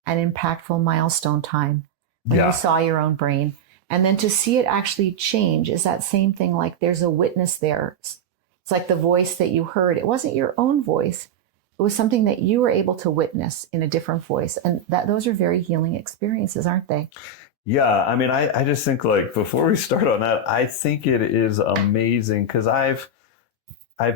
and impactful milestone time when you saw your own brain. And then to see it actually change is that same thing, like there's a witness there. It's like the voice that you heard. It wasn't your own voice. It was something that you were able to witness in a different voice. And those are very healing experiences, aren't they? Yeah, I just think, like, before we start on that, I think it is amazing, because I've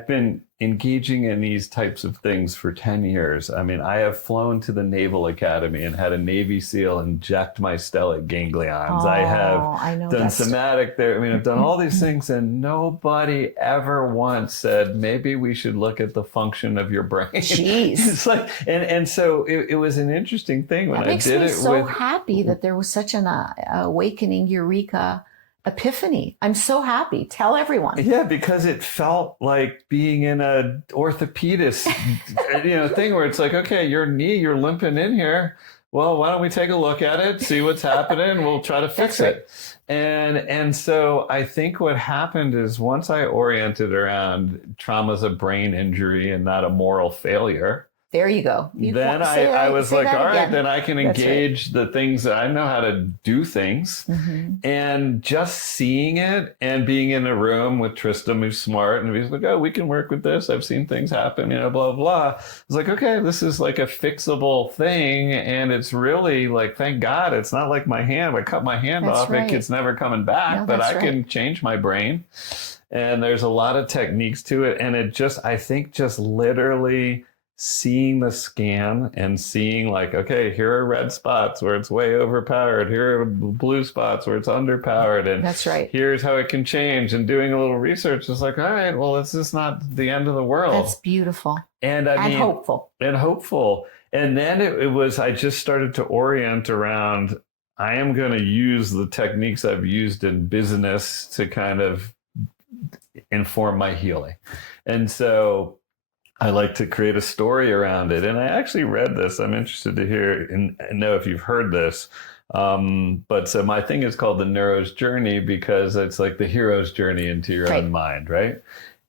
been engaging in these types of things for 10 years. I have flown to the Naval Academy and had a Navy SEAL inject my stellate ganglions. I have done somatic therapy. I've done all these things, and nobody ever once said, maybe we should look at the function of your brain. Jeez. It's like, and so it was an interesting thing when I did it. That makes me so happy that there was such an awakening, eureka epiphany. I'm so happy. Tell everyone. Yeah, because it felt like being in a orthopedist, thing where it's like, okay, your knee, you're limping in here. Well, why don't we take a look at it, see what's happening? We'll try to fix it. And so I think what happened is, once I oriented around trauma as a brain injury and not a moral failure, There you go. Then I was like, all right, then I can That's engage the things that I know how to do things. And just seeing it and being in a room with Tristan, who's smart, and he's like, oh, we can work with this. I've seen things happen, blah, blah, blah. It's like, okay, this is like a fixable thing. And it's really like, thank God, it's not like my hand. I cut my hand off, it's never coming back, but I can change my brain. And there's a lot of techniques to it. And it just, I think just literally seeing the scan and seeing like, okay, here are red spots where it's way overpowered. Here are blue spots where it's underpowered. And that's right. Here's how it can change. And doing a little research is like, all right, well, this is not the end of the world. That's beautiful. And I mean, hopeful. And hopeful. And then it was, I just started to orient around, I am going to use the techniques I've used in business to kind of inform my healing. And so I like to create a story around it. And I actually read this. I'm interested to hear and know if you've heard this. But so my thing is called the Neuro's Journey because it's like the hero's journey into your own mind, right?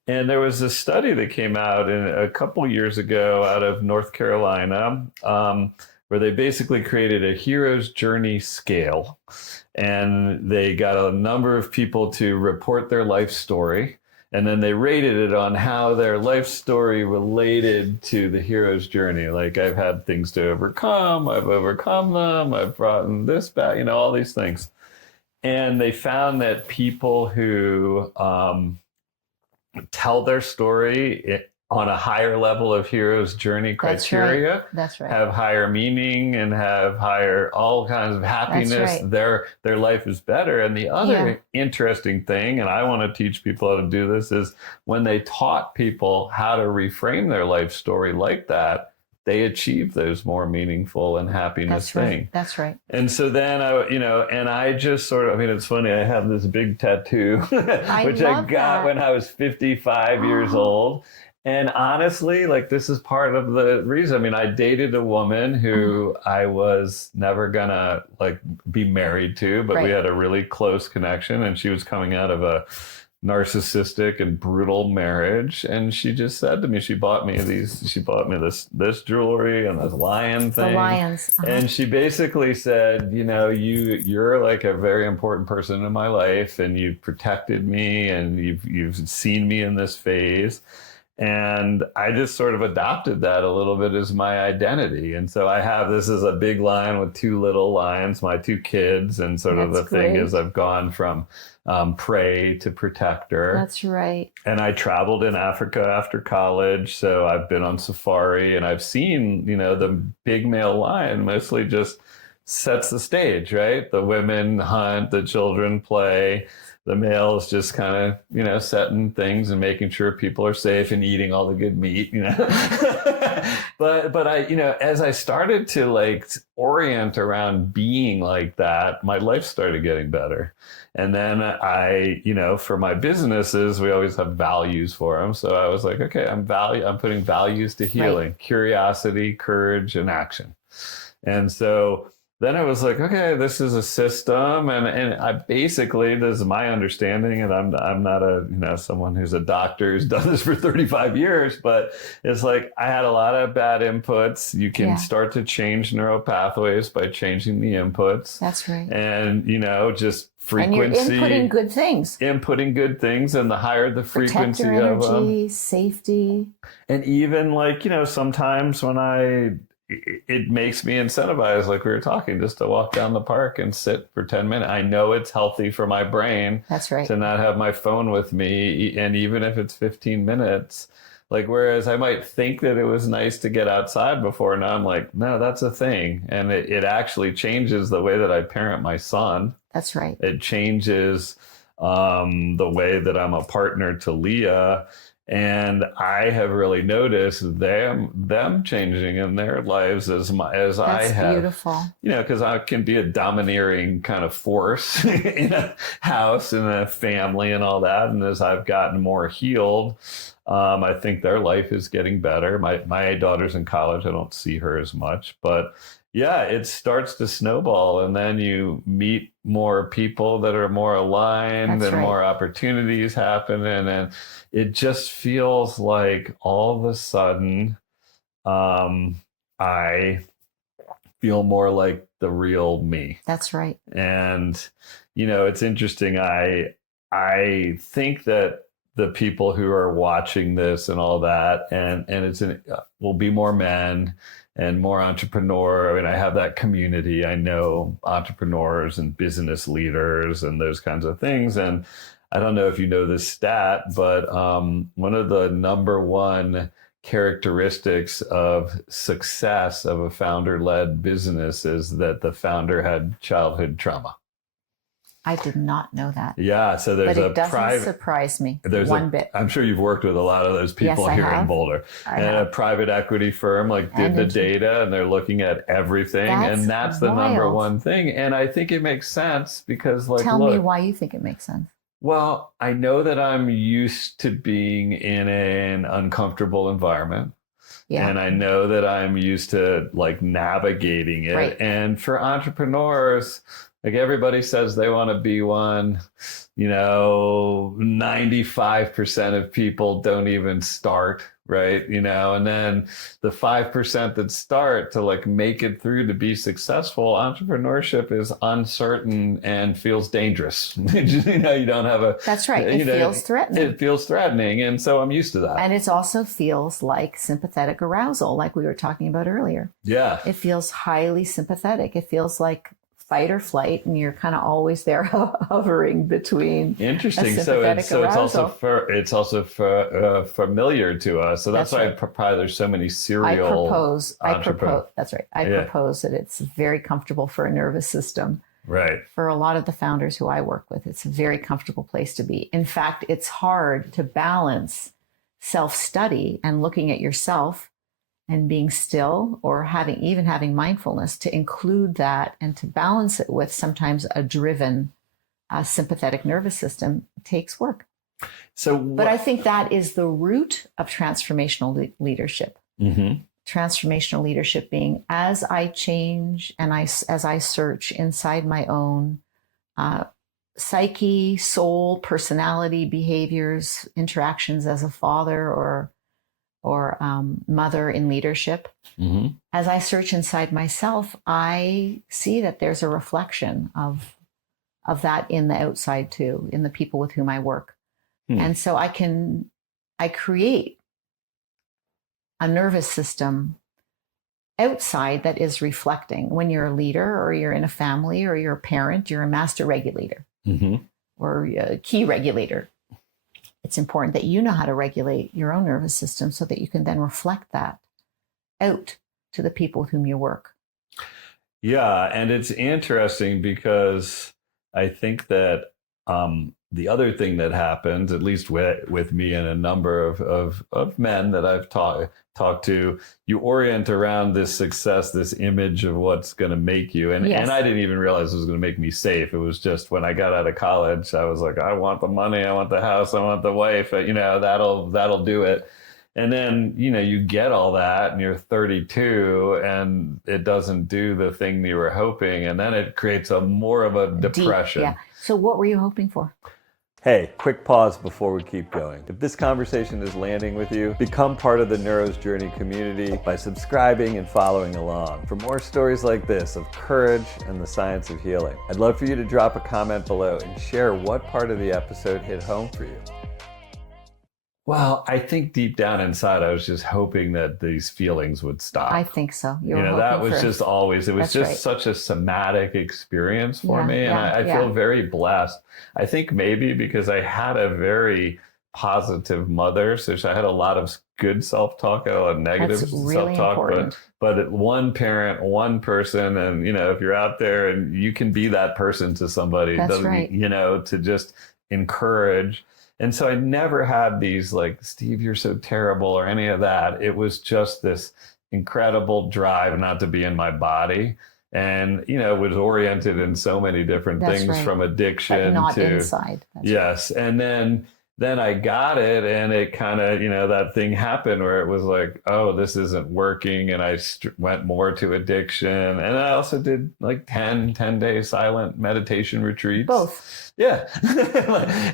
And there was a study that came out a couple years ago out of North Carolina where they basically created a hero's journey scale. And they got a number of people to report their life story. And then they rated it on how their life story related to the hero's journey. Like, I've had things to overcome, I've overcome them, I've brought this back, all these things. And they found that people who tell their story on a higher level of hero's journey criteria That's right. have higher meaning and have higher all kinds of happiness. Their life is better. And the other interesting thing, and I want to teach people how to do this, is when they taught people how to reframe their life story like that, they achieve those more meaningful and happiness things. That's right. And so then I just sort of, I mean, it's funny, I have this big tattoo, which I got when I was 55 years old. And honestly, like, this is part of the reason. I mean, I dated a woman who I was never gonna like be married to, but we had a really close connection, and she was coming out of a narcissistic and brutal marriage. And she just said to me, she bought me this jewelry and this lion thing. The lions. And she basically said, you're like a very important person in my life, and you've protected me, and you've seen me in this phase. And I just sort of adopted that a little bit as my identity. And so this is a big lion with two little lions, my two kids. And sort of the thing is I've gone from prey to protector. That's right. And I traveled in Africa after college. So I've been on safari, and I've seen, the big male lion mostly just sets the stage, right? The women hunt, the children play. The male is just kind of, setting things and making sure people are safe and eating all the good meat, But I, as I started to like orient around being like that, my life started getting better. And then I, for my businesses, we always have values for them. So I was like, okay, I'm putting values to healing, curiosity, courage, and action. And so then I was like, okay, this is a system, and I basically, this is my understanding, and I'm not someone who's a doctor who's done this for 35 years, but it's like I had a lot of bad inputs. You can start to change neural pathways by changing the inputs. That's right. And just frequency. And you're inputting good things. Inputting good things, and the higher the frequency Protect your of energy, safety. And even like, sometimes when it makes me incentivize, like we were talking, just to walk down the park and sit for 10 minutes. I know it's healthy for my brain. That's right. To not have my phone with me. And even if it's 15 minutes, like, whereas I might think that it was nice to get outside before, now I'm like, no, that's a thing. And it actually changes the way that I parent my son. That's right. It changes the way that I'm a partner to Leah. And I have really noticed them changing in their lives as I have. That's beautiful. Because I can be a domineering kind of force in a house, in a family, and all that. And as I've gotten more healed, I think their life is getting better. My daughter's in college. I don't see her as much, but yeah, it starts to snowball, and then you meet more people that are more aligned. That's and more opportunities happen. And then it just feels like all of a sudden, I feel more like the real me. That's right. And, it's interesting. I think that the people who are watching this and all that, and will be more men and more entrepreneur. I mean, I have that community. I know entrepreneurs and business leaders and those kinds of things. And I don't know if you know this stat, but one of the number one characteristics of success of a founder-led business is that the founder had childhood trauma. I did not know that. Yeah, so there's but it doesn't surprise me one bit. I'm sure you've worked with a lot of those people here in Boulder. A private equity firm did the data, and they're looking at everything, and that's the number one thing. And I think it makes sense because, tell me why you think it makes sense. Well, I know that I'm used to being in an uncomfortable environment. Yeah. And I know that I'm used to navigating it. Right. And for entrepreneurs, everybody says they want to be one, 95% of people don't even start, right? And then the 5% that start to make it through to be successful, entrepreneurship is uncertain and feels dangerous. You don't have a... That's right. It feels threatening. It feels threatening. And so I'm used to that. And it also feels like sympathetic arousal, like we were talking about earlier. Yeah. It feels highly sympathetic. It feels like fight or flight, and you're kind of always there hovering between. Interesting. So it's also familiar to us. So that's why probably there's so many serial. That's right. I propose that it's very comfortable for a nervous system. Right. For a lot of the founders who I work with, it's a very comfortable place to be. In fact, it's hard to balance self-study and looking at yourself and being still, or having mindfulness, to include that and to balance it with sometimes a driven sympathetic nervous system takes work. But I think that is the root of transformational leadership. Mm-hmm. Transformational leadership being, as I change and as I search inside my own psyche, soul, personality, behaviors, interactions as a father or mother in leadership. Mm-hmm. As I search inside myself, I see that there's a reflection of that in the outside too, in the people with whom I work. And so I create a nervous system outside that is reflecting. When you're a leader, or you're in a family, or you're a parent, you're a master regulator, mm-hmm. or a key regulator. It's important that you know how to regulate your own nervous system so that you can then reflect that out to the people with whom you work. Yeah, and it's interesting because I think that the other thing that happens, at least with me and a number of men that I've talked to, you orient around this success, this image of what's going to make you. And I didn't even realize it was going to make me safe. It was just when I got out of college, I was like, I want the money, I want the house, I want the wife, that'll do it. And then, you get all that and you're 32 and it doesn't do the thing you were hoping. And then it creates more of a depression. Yeah. So what were you hoping for? Hey, quick pause before we keep going. If this conversation is landing with you, become part of the Neuro's Journey community by subscribing and following along for more stories like this of courage and the science of healing. I'd love for you to drop a comment below and share what part of the episode hit home for you. Well, I think deep down inside, I was just hoping that these feelings would stop. I think so. That was just always, it was just such a somatic experience for me. And I feel very blessed. I think maybe because I had a very positive mother, so I had a lot of good self-talk, a lot of negative self-talk, but one parent, one person. And, if you're out there and you can be that person to somebody, to just encourage. And so I never had these Steve, you're so terrible or any of that. It was just this incredible drive not to be in my body. And, it was oriented in so many different things, from addiction but not to inside. Yes. And then, then I got it, and it kind of, that thing happened where it was like, oh, this isn't working. And I went more to addiction. And I also did like 10-day silent meditation retreats. Both. Yeah.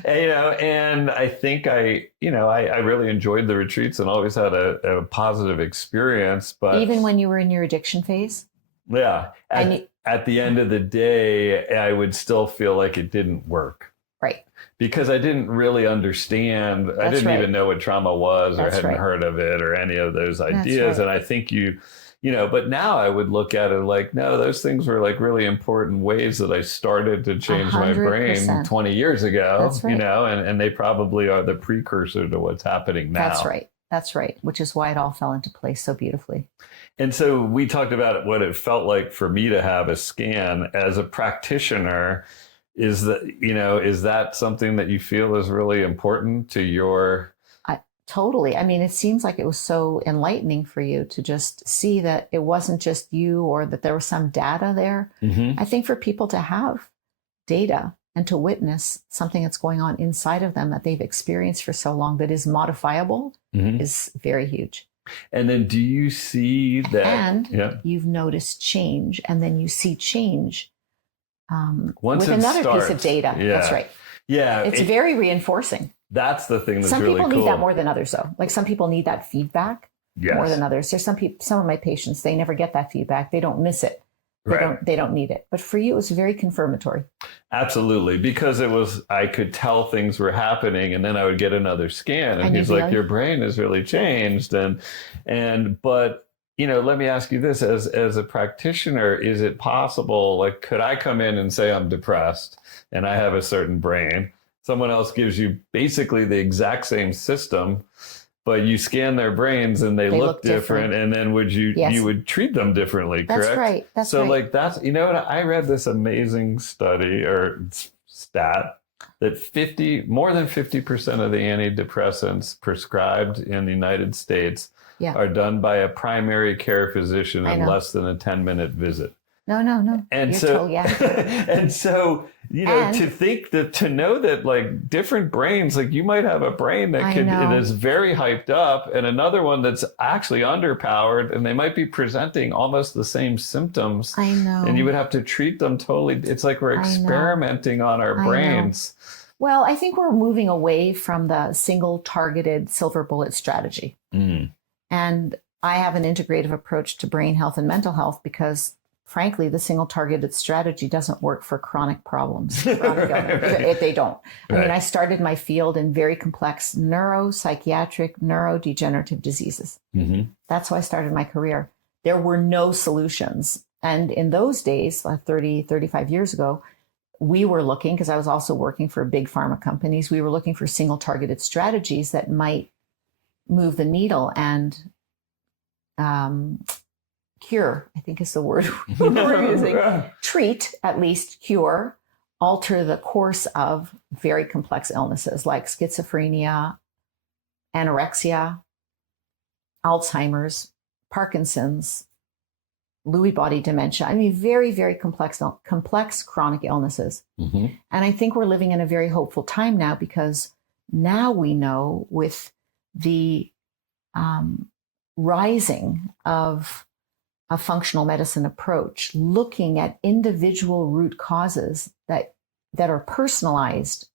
And I think I really enjoyed the retreats and always had a positive experience. But even when you were in your addiction phase? Yeah. At the end of the day, I would still feel like it didn't work. Right. Because I didn't really understand. I didn't even know what trauma was, or hadn't heard of it, or any of those ideas. And I think but now I would look at it like, no, those things were like really important ways that I started to change 100%. My brain 20 years ago, and they probably are the precursor to what's happening now. That's right. Which is why it all fell into place so beautifully. And so we talked about what it felt like for me to have a scan as a practitioner. Is that something that you feel is really important to your? Totally. I mean, it seems like it was so enlightening for you to just see that it wasn't just you, or that there was some data there. Mm-hmm. I think for people to have data and to witness something that's going on inside of them that they've experienced for so long that is modifiable mm-hmm. is very huge. And then do you see that? And you've noticed change, and then you see change with another piece of data. Yeah. That's right. Yeah. It's very reinforcing. That's the thing that's really cool. Some people need that more than others, though. Like some people need that feedback more than others. There's some of my patients, they never get that feedback. They don't miss it. They don't need it. But for you, it was very confirmatory. Absolutely. Because I could tell things were happening, and then I would get another scan, and he's like, your brain has really changed. But let me ask you this, as a practitioner, is it possible, like, could I come in and say I'm depressed and I have a certain brain? Someone else gives you basically the exact same system, but you scan their brains and they look different. And then you would treat them differently, correct? That's right. So like that's, I read this amazing study or stat that more than 50% of the antidepressants prescribed in the United States are done by a primary care physician in less than a 10-minute visit. No. And and so, to know that like different brains, like you might have a brain that is very hyped up and another one that's actually underpowered, and they might be presenting almost the same symptoms. I know. And you would have to treat them totally. It's like we're experimenting on our brains. Well, I think we're moving away from the single targeted silver bullet strategy. Mm. And I have an integrative approach to brain health and mental health because, frankly, the single targeted strategy doesn't work for chronic problems. If they don't. I mean, I started my field in very complex neuropsychiatric, neurodegenerative diseases. Mm-hmm. That's how I started my career. There were no solutions. And in those days, 35 years ago, we were looking, because I was also working for big pharma companies, we were looking for single targeted strategies that might move the needle and cure, I think is the word we're using. Treat, at least cure, alter the course of very complex illnesses like schizophrenia, anorexia, Alzheimer's, Parkinson's, Lewy body dementia. I mean, very, very complex chronic illnesses. Mm-hmm. And I think we're living in a very hopeful time now, because now we know with the rising of a functional medicine approach, looking at individual root causes that are personalized,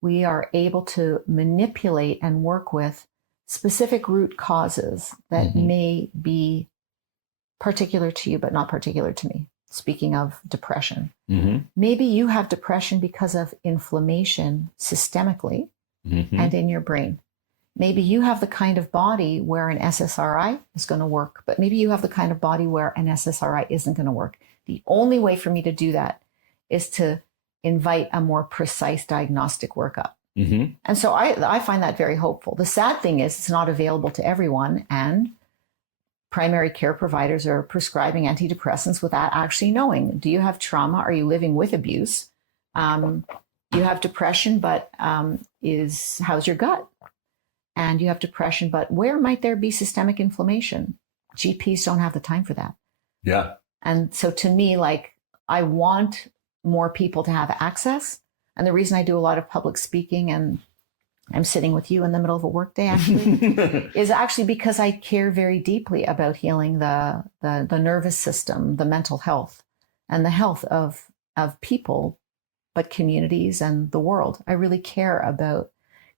we are able to manipulate and work with specific root causes that mm-hmm. may be particular to you, but not particular to me. Speaking of depression, mm-hmm. maybe you have depression because of inflammation systemically mm-hmm. and in your brain. Maybe you have the kind of body where an SSRI is going to work, but maybe you have the kind of body where an SSRI isn't going to work. The only way for me to do that is to invite a more precise diagnostic workup. Mm-hmm. And so I find that very hopeful. The sad thing is it's not available to everyone, and primary care providers are prescribing antidepressants without actually knowing. Do you have trauma? Are you living with abuse? You have depression, but how's your gut? And you have depression, but where might there be systemic inflammation? GPs don't have the time for that. Yeah. And so to me, like, I want more people to have access. And the reason I do a lot of public speaking and I'm sitting with you in the middle of a workday actually, is actually because I care very deeply about healing the nervous system, the mental health, and the health of people, but communities and the world. I really care about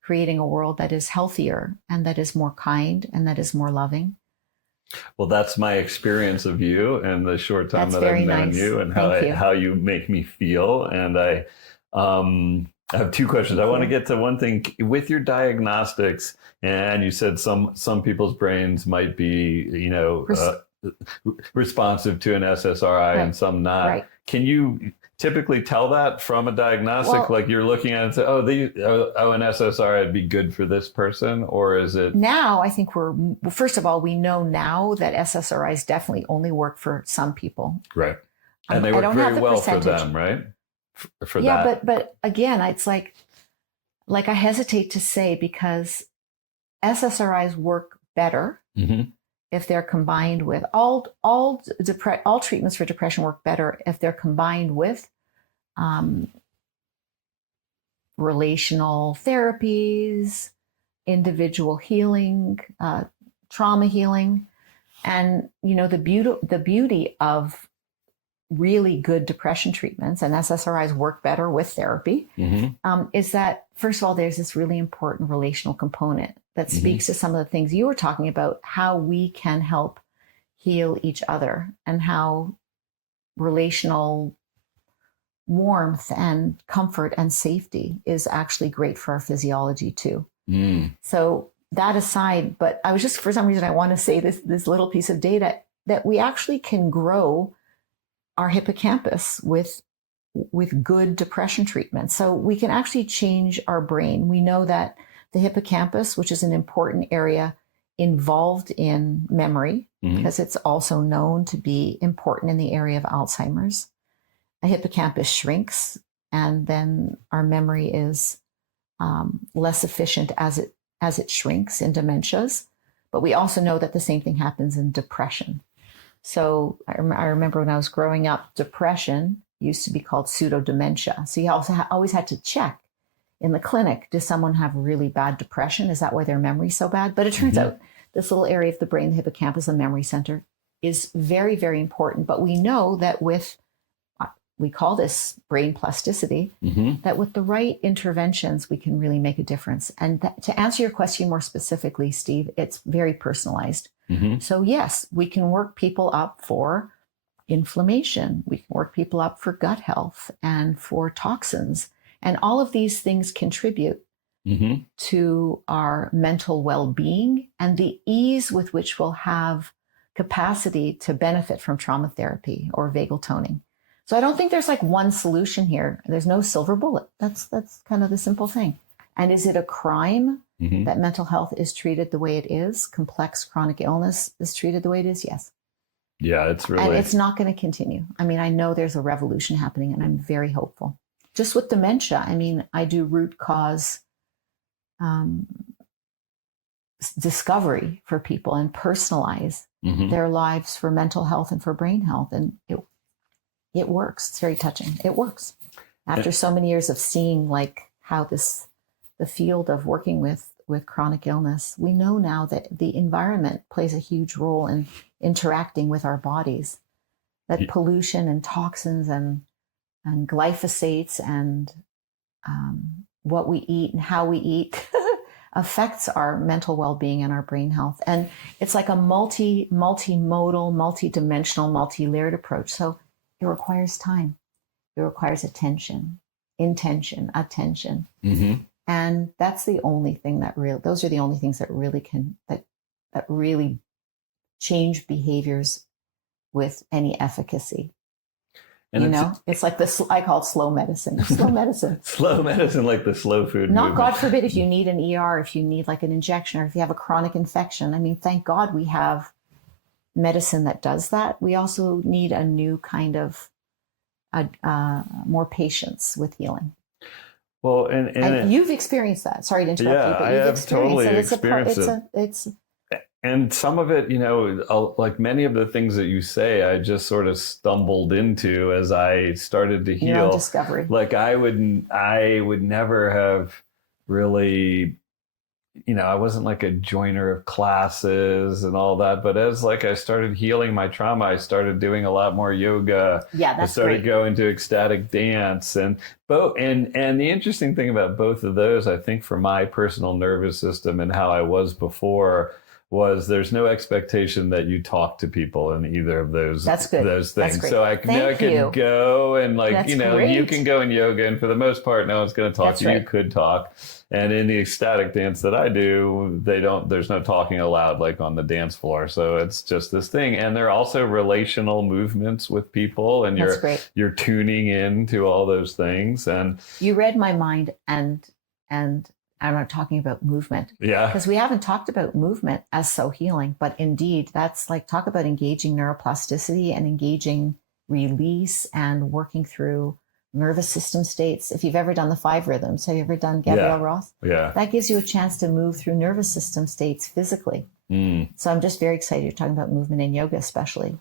creating a world that is healthier and that is more kind and that is more loving. Well, that's my experience of you and the short time That's that I've very known nice. you and Thank you. how you make me feel. And I have two questions. I want to get to one thing with your diagnostics. And you said some people's brains might be, responsive to an SSRI and some not. Right. Can you typically tell that from a diagnostic? Well, like you're looking at it and say, an SSRI would be good for this person? Or is it? Now, I think first of all, we know now that SSRIs definitely only work for some people. Right. And they work very well for them, right? For yeah, that. but again, it's like I hesitate to say, because SSRIs work better if they're combined with all treatments for depression work better if they're combined with relational therapies, individual healing, trauma healing, and the beauty of really good depression treatments, and SSRIs work better with therapy, is that, first of all, there's this really important relational component that speaks to some of the things you were talking about, how we can help heal each other and how relational warmth and comfort and safety is actually great for our physiology too. So that aside, but I was just, for some reason, I want to say this little piece of data that we actually can grow our hippocampus with good depression treatment. So we can actually change our brain. We know that the hippocampus, which is an important area involved in memory, because it's also known to be important in the area of Alzheimer's. A hippocampus shrinks, and then our memory is less efficient as it shrinks in dementias. But we also know that the same thing happens in depression. So I remember when I was growing up, depression used to be called pseudo-dementia. So you also always had to check in the clinic, does someone have really bad depression? Is that why their memory's so bad? But it turns out this little area of the brain, the hippocampus, the memory center, is very, very important. But we know that we call this brain plasticity, that with the right interventions, we can really make a difference. And to answer your question more specifically, Steve, it's very personalized. So yes, we can work people up for inflammation. We can work people up for gut health and for toxins. And all of these things contribute to our mental well-being and the ease with which we'll have capacity to benefit from trauma therapy or vagal toning. So I don't think there's like one solution here. There's no silver bullet. That's kind of the simple thing. And is it a crime that mental health is treated the way it is? Complex chronic illness is treated the way it is? Yes. Yeah, it's really... And it's not going to continue. I mean, I know there's a revolution happening, and I'm very hopeful. Just with dementia, I mean, I do root cause discovery for people and personalize their lives for mental health and for brain health. And it works. It's very touching. It works. After so many years of seeing like how the field of working with chronic illness, we know now that the environment plays a huge role in interacting with our bodies, that pollution and toxins and glyphosates and what we eat and how we eat affects our mental well-being and our brain health. And it's like a multimodal, multi-dimensional, multi-layered approach. So it requires time. It requires attention, intention, attention. And that's the only thing those are the only things that really change behaviors with any efficacy. And it's like I call it slow medicine. Slow medicine. Slow medicine, like the slow food Not movement. God forbid if you need an ER, if you need like an injection, or if you have a chronic infection. I mean, thank God we have medicine that does that. We also need a new kind of more patience with healing. Well, and you've experienced that. Sorry to interrupt you, but I have totally experienced it. And some of it, like many of the things that you say, I just sort of stumbled into as I started to heal. Your own discovery. Like I would never have really I wasn't like a joiner of classes and all that, but as like I started healing my trauma, I started doing a lot more yoga. Yeah, I that's started great. going to ecstatic dance and both. And the interesting thing about both of those, I think, for my personal nervous system and how I was before, was there's no expectation that you talk to people in either of That's good. those That's things. great. So I Thank could you. go and like, That's you great. can go in yoga and for the most part, no one's going to talk That's to you. You right. could talk. And in the ecstatic dance that I do, there's no talking aloud like on the dance floor. So it's just this thing. And there are also relational movements with people and That's great. you're tuning in to all those things. And You read my mind, and I'm not talking about movement yeah, because we haven't talked about movement as so healing, but indeed that's like talk about engaging neuroplasticity and engaging release and working through nervous system states. If you've ever done the 5 rhythms, have you ever done Gabrielle Roth? yeah. That gives you a chance to move through nervous system states physically. Mm. So I'm just very excited you're talking about movement in yoga, especially.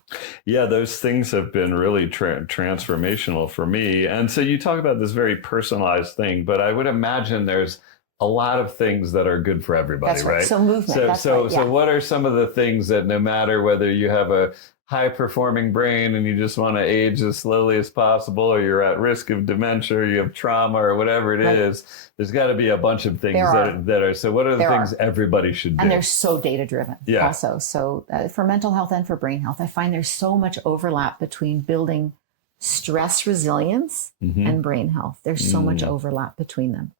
Yeah, those things have been really transformational for me. And so you talk about this very personalized thing, but I would imagine there's a lot of things that are good for everybody, That's right. right? So movement. So, that's so, right. so Yeah. what are some of the things that no matter whether you have a high performing brain and you just want to age as slowly as possible, or you're at risk of dementia, or you have trauma or whatever it Right. is, there's got to be a bunch of things There are. that are, so what are the There things are. everybody should do? And they're so data driven Yeah. also. So for mental health and for brain health, I find there's so much overlap between building stress resilience Mhm. and brain health. There's so much overlap between them.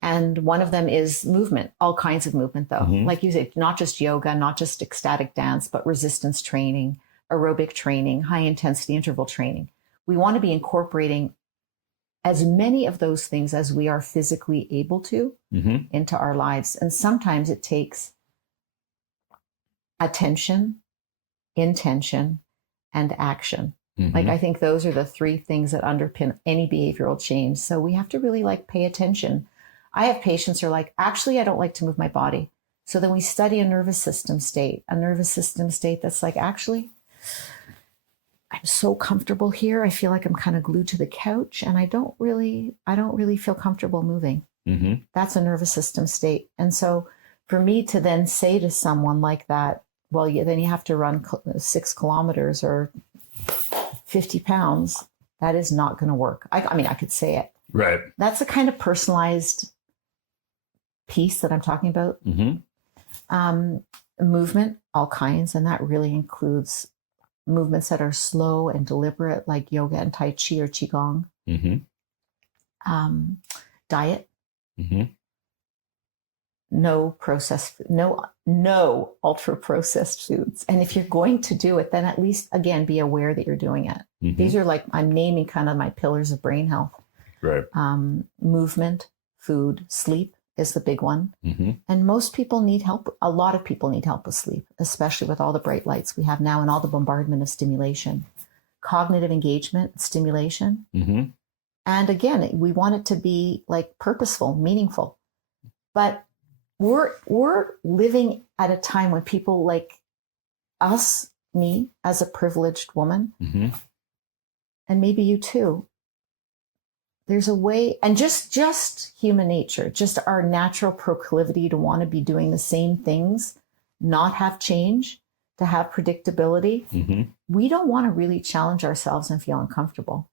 And one of them is movement, all kinds of movement though. Mhm. Like you said, not just yoga, not just ecstatic dance, but resistance training, aerobic training, high intensity interval training. We want to be incorporating as many of those things as we are physically able to Mhm. into our lives. And sometimes it takes attention, intention, and action. Mhm. Like I think those are the 3 things that underpin any behavioral change. So we have to really like pay attention. I have patients who are like, actually, I don't like to move my body. So then we study a nervous system state that's like, actually, I'm so comfortable here. I feel like I'm kind of glued to the couch and I don't really feel comfortable moving. Mhm. That's a nervous system state. And so for me to then say to someone like that, well, then you have to run 6 kilometers or 50 pounds. That is not going to work. I mean, I could say it. Right. That's the kind of personalized piece that I'm talking about. Mhm. Movement, all kinds. And that really includes movements that are slow and deliberate, like yoga and Tai Chi or Qigong. Mhm. Diet, Mhm. no ultra processed foods. And if you're going to do it, then at least again be aware that you're doing it. Mhm. These are like I'm naming kind of my pillars of brain health. Right. Movement, food, sleep is the big one. Mhm. And most people need help. A lot of people need help with sleep, especially with all the bright lights we have now and all the bombardment of stimulation. Cognitive engagement, stimulation. Mhm. And again, we want it to be like purposeful, meaningful. But we're living at a time when people like us, me as a privileged woman, Mhm. and maybe you too, there's a way, and just human nature, just our natural proclivity to want to be doing the same things, not have change, to have predictability. Mhm. We don't want to really challenge ourselves and feel uncomfortable.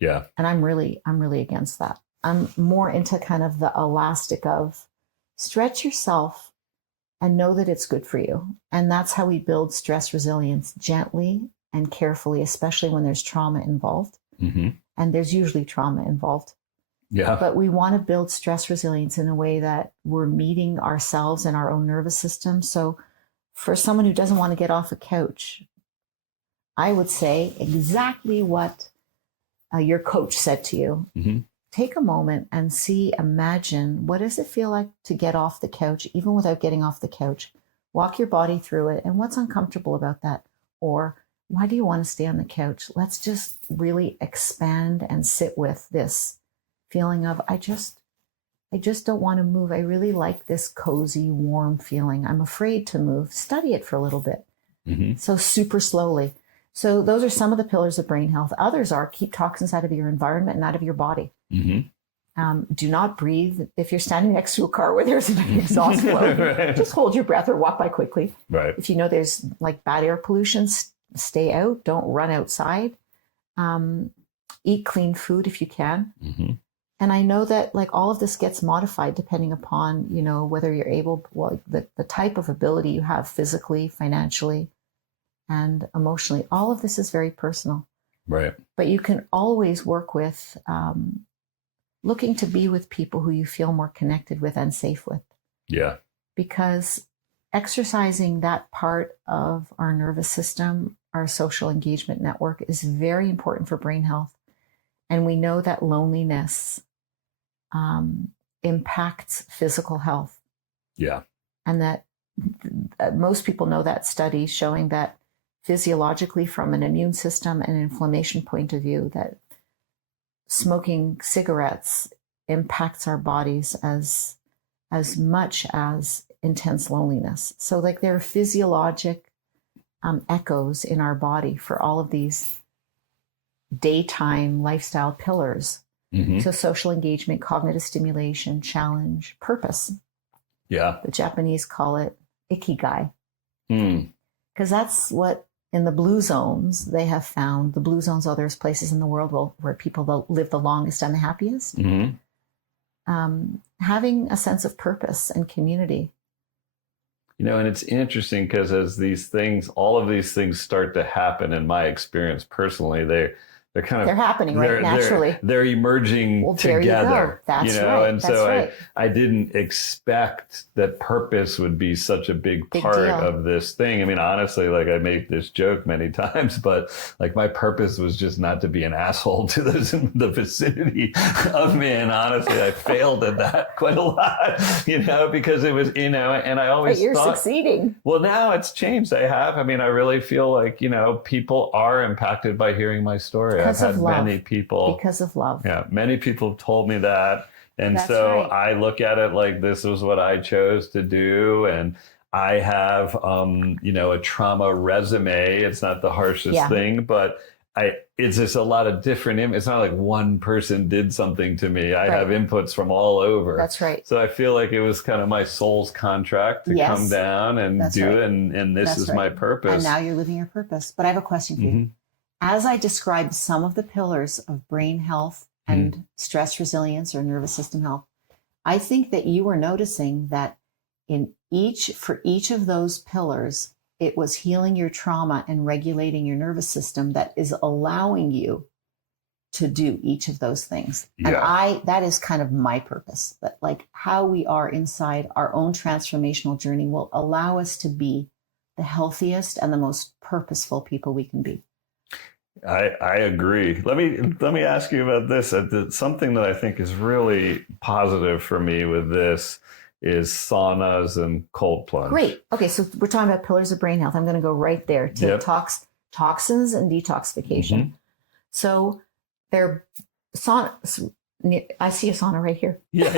Yeah. And I'm really against that. I'm more into kind of the elastic of stretch yourself and know that it's good for you. And that's how we build stress resilience, gently and carefully, especially when there's trauma involved. Mhm. And there's usually trauma involved. Yeah. But we want to build stress resilience in a way that we're meeting ourselves and our own nervous system. So for someone who doesn't want to get off a couch, I would say exactly what your coach said to you. Mhm. Take a moment and imagine, what does it feel like to get off the couch, even without getting off the couch? Walk your body through it. And what's uncomfortable about that? Or why do you want to stay on the couch? Let's just really expand and sit with this feeling of, I just don't want to move. I really like this cozy, warm feeling. I'm afraid to move. Study it for a little bit. Mhm. So super slowly. So those are some of the pillars of brain health. Others are keep toxins out of your environment and out of your body. Mhm. Do not breathe. If you're standing next to a car where there's an exhaust flow, Right. just hold your breath or walk by quickly. Right. If you know there's like bad air pollution, stay out. Don't run outside. Eat clean food if you can. Mm-hmm. And I know that like all of this gets modified depending upon, you know, whether you're able, well, the type of ability you have physically, financially, and emotionally. All of this is very personal. Right. But you can always work with looking to be with people who you feel more connected with and safe with. Yeah. Because exercising that part of our nervous system, our social engagement network, is very important for brain health. And we know that loneliness impacts physical health. Yeah. And that most people know that study showing that physiologically, from an immune system and inflammation point of view, that smoking cigarettes impacts our bodies as much as intense loneliness. So like there are physiologic echoes in our body for all of these daytime lifestyle pillars. Mm-hmm. So social engagement, cognitive stimulation, challenge, purpose. Yeah. The Japanese call it ikigai. Mm. Because that's what in the blue zones they have found. The blue zones are there's places in the world where people live the longest and the happiest. Mm-hmm. Having a sense of purpose and community. You know, and it's interesting because as all of these things start to happen, in my experience personally, they're happening right naturally. They're emerging there together. You go. That's right. And That's so right. I didn't expect that purpose would be such a big part deal. of this thing. I mean, honestly, like I make this joke many times, but like my purpose was just not to be an asshole to those in the vicinity of me. And honestly, I failed at that quite a lot, you know, because it was, you know, and I always But you're thought, succeeding. Well, now it's changed. I mean, I really feel like, you know, people are impacted by hearing my story. Because I've of had love. many people. Because of love. Yeah, many people have told me that. And That's so right. I look at it like this was what I chose to do. And I have, you know, a trauma resume. It's not the harshest thing, but it's just a lot of different, it's not like one person did something to me. I have inputs from all over. That's right. So I feel like it was kind of my soul's contract to come down and do it. And this is my purpose. And now you're living your purpose. But I have a question for you. As I described some of the pillars of brain health and stress resilience or nervous system health, I think that you were noticing that for each of those pillars, it was healing your trauma and regulating your nervous system that is allowing you to do each of those things. Yeah. And that is kind of my purpose, that like how we are inside our own transformational journey will allow us to be the healthiest and the most purposeful people we can be. I agree. Let me ask you about this. Something that I think is really positive for me with this is saunas and cold plunge. Great. Okay, so we're talking about pillars of brain health. I'm going to go right there to toxins and detoxification. So they're saunas. I see a sauna right here. Yeah.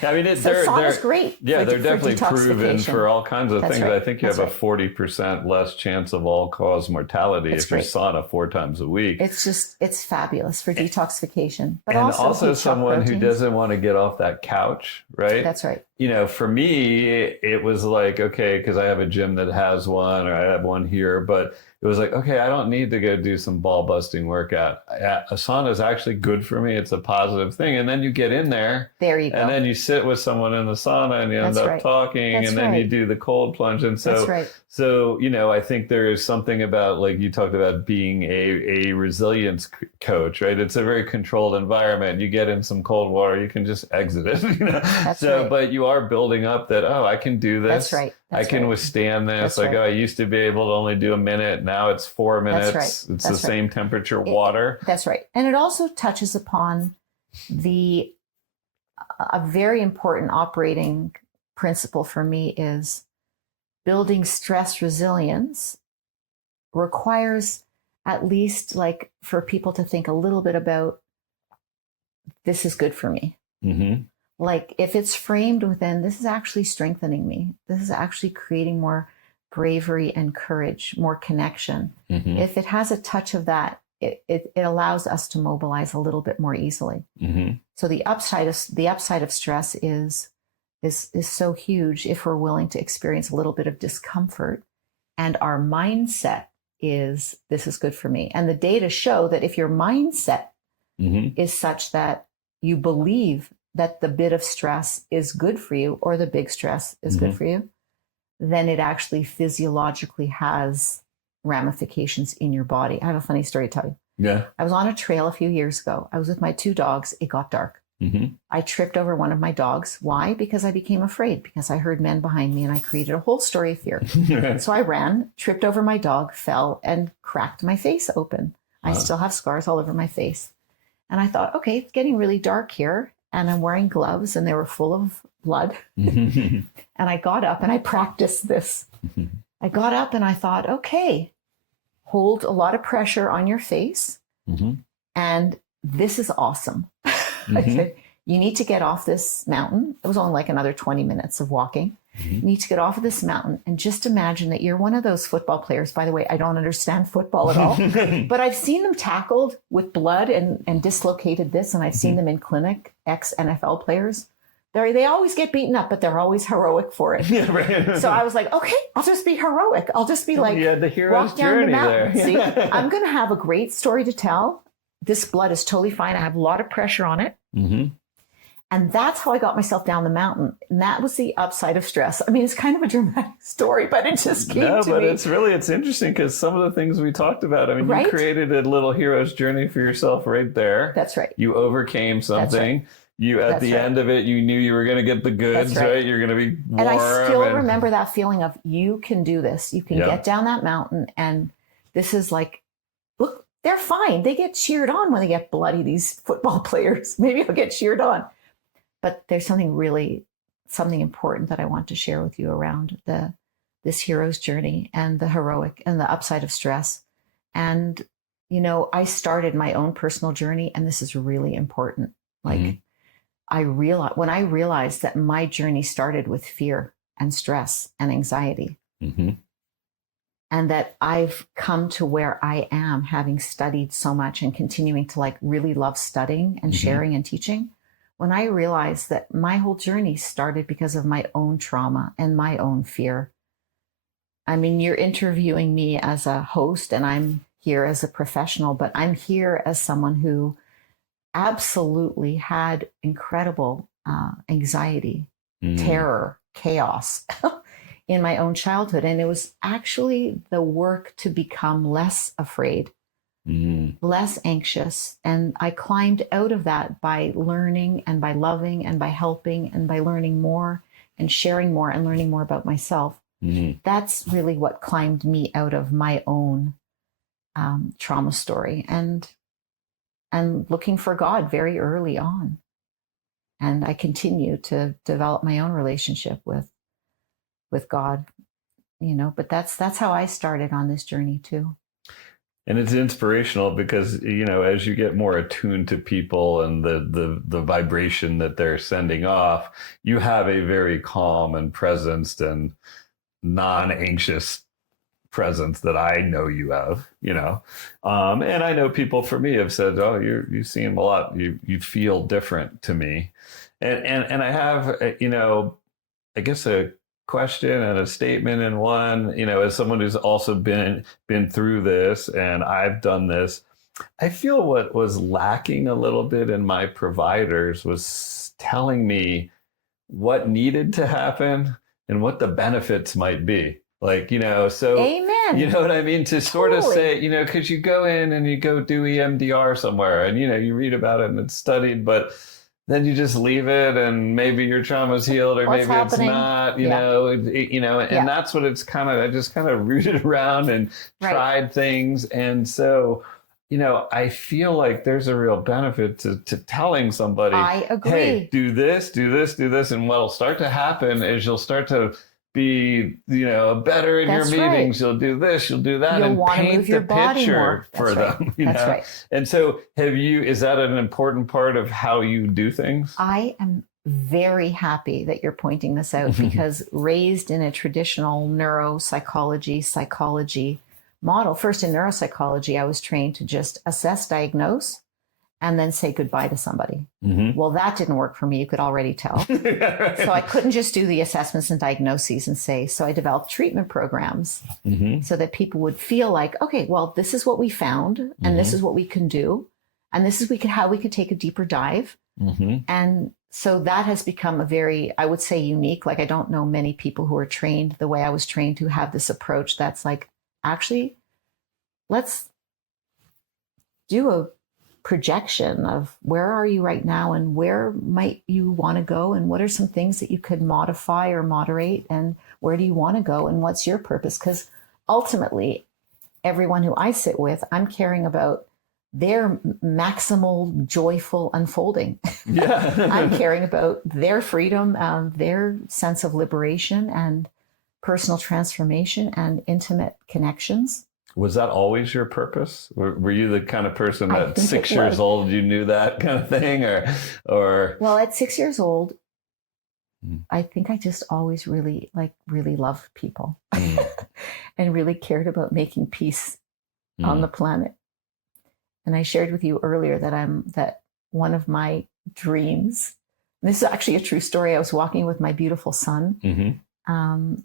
I mean, sauna's great. Yeah, they're definitely proven for all kinds of things. Right. I think you have a 40% less chance of all-cause mortality if you sauna 4 times a week. It's fabulous for detoxification. But and also someone who doesn't want to get off that couch, right? That's right. You know, for me, it was like, okay, because I have a gym that has one, or I have one here, but it was like, okay, I don't need to go do some ball busting workout. A sauna is actually good for me. It's a positive thing. And then you get in there. There you go. And then you sit with someone in the sauna and you end up talking. And then you do the cold plunge. And so, you know, I think there is something about, like you talked about being a resilience coach, right? It's a very controlled environment. You get in some cold water, you can just exit it. You know? But you are building up that, I can do this. That's right. I can withstand this. I used to be able to only do a minute. Now it's 4 minutes. That's right. It's the same temperature water. That's right. And it also touches upon a very important operating principle for me is building stress resilience requires at least like for people to think a little bit about, this is good for me. Mm-hmm. Like if it's framed within, this is actually strengthening me. This is actually creating more bravery and courage, more connection. Mm-hmm. If it has a touch of that, it allows us to mobilize a little bit more easily. So the upside of stress is so huge if we're willing to experience a little bit of discomfort, and our mindset is, this is good for me. And the data show that if your mindset is such that you believe that the bit of stress is good for you, or the big stress is good for you, then it actually physiologically has ramifications in your body. I have a funny story to tell you. Yeah. I was on a trail a few years ago. I was with my 2 dogs. It got dark. I tripped over one of my dogs. Why? Because I became afraid, because I heard men behind me and I created a whole story of fear. So I ran, tripped over my dog, fell, and cracked my face open. I still have scars all over my face. And I thought, okay, it's getting really dark here. And I'm wearing gloves and they were full of blood. And I got up and I practiced this. I got up and I thought, okay, hold a lot of pressure on your face. And this is awesome. I said, you need to get off this mountain. It was only like another 20 minutes of walking. You need to get off of this mountain and just imagine that you're one of those football players. By the way, I don't understand football at all, but I've seen them tackled with blood and dislocated this. And I've seen them in clinic, ex-NFL players. They always get beaten up, but they're always heroic for it. Yeah, right. So I was like, okay, I'll just be heroic. I'll just be like, the hero's walk down the journey mountain. there. See, I'm going to have a great story to tell. This blood is totally fine. I have a lot of pressure on it. And that's how I got myself down the mountain. And that was the upside of stress. I mean, it's kind of a dramatic story, but it just came to me. No, but it's interesting because some of the things we talked about, I mean, you created a little hero's journey for yourself right there. That's right. You overcame something. You, at the end of it, you knew you were going to get the goods, right? You're going to be warm. And I still remember that feeling of, you can do this. You can get down that mountain. And this is like, look, they're fine. They get cheered on when they get bloody, these football players. Maybe I'll get cheered on. But there's something important that I want to share with you around this hero's journey and the heroic and the upside of stress. And, you know, I started my own personal journey, and this is really important. Like, when I realized that my journey started with fear and stress and anxiety, and that I've come to where I am, having studied so much and continuing to like really love studying and sharing and teaching. When I realized that my whole journey started because of my own trauma and my own fear. I mean, you're interviewing me as a host and I'm here as a professional, but I'm here as someone who absolutely had incredible anxiety, terror, chaos in my own childhood. And it was actually the work to become less afraid, less anxious. And I climbed out of that by learning and by loving and by helping and by learning more and sharing more and learning more about myself. That's really what climbed me out of my own trauma story and looking for God very early on. And I continue to develop my own relationship with God, you know, but that's how I started on this journey too. And it's inspirational because, you know, as you get more attuned to people and the vibration that they're sending off, you have a very calm and presenced and non-anxious presence that I know you have, you know. And I know people for me have said, oh, you seem a lot, you feel different to me. And I have, you know, I guess a question and a statement in one, you know, as someone who's also been through this and I've done this, I feel what was lacking a little bit in my providers was telling me what needed to happen and what the benefits might be. Like, you know, so, Amen. You know what I mean? To sort of say, you know, because you go in and you go do EMDR somewhere and, you know, you read about it and it's studied, but then you just leave it and maybe your trauma's healed or maybe happening? It's not, you know, and that's what it's kind of, I just kind of rooted around and tried things. And so, you know, I feel like there's a real benefit to telling somebody, I agree. Hey, do this, do this, do this. And what'll start to happen is you'll start to be, you know, better in your meetings. You'll do this, you'll do that, and paint the picture for them. You That's know? right. And so is that an important part of how you do things? I am very happy that you're pointing this out because raised in a traditional neuropsychology, psychology model. First in neuropsychology, I was trained to just assess, diagnose, and then say goodbye to somebody. Mm-hmm. Well, that didn't work for me. You could already tell. So I couldn't just do the assessments and diagnoses and say, so I developed treatment programs so that people would feel like, okay, well, this is what we found and this is what we can do. And this is how we could take a deeper dive. And so that has become a very, I would say, unique. Like, I don't know many people who are trained the way I was trained who have this approach that's like, actually, let's do a projection of where are you right now and where might you want to go and what are some things that you could modify or moderate and where do you want to go and what's your purpose? Because ultimately, everyone who I sit with, I'm caring about their maximal joyful unfolding. Yeah. I'm caring about their freedom, their sense of liberation and personal transformation and intimate connections. Was that always your purpose? Were you the kind of person I that think 6 it years was. old, you knew that kind of thing or? Well, at 6 years old, I think I just always really loved people and really cared about making peace on the planet. And I shared with you earlier that one of my dreams, and this is actually a true story. I was walking with my beautiful son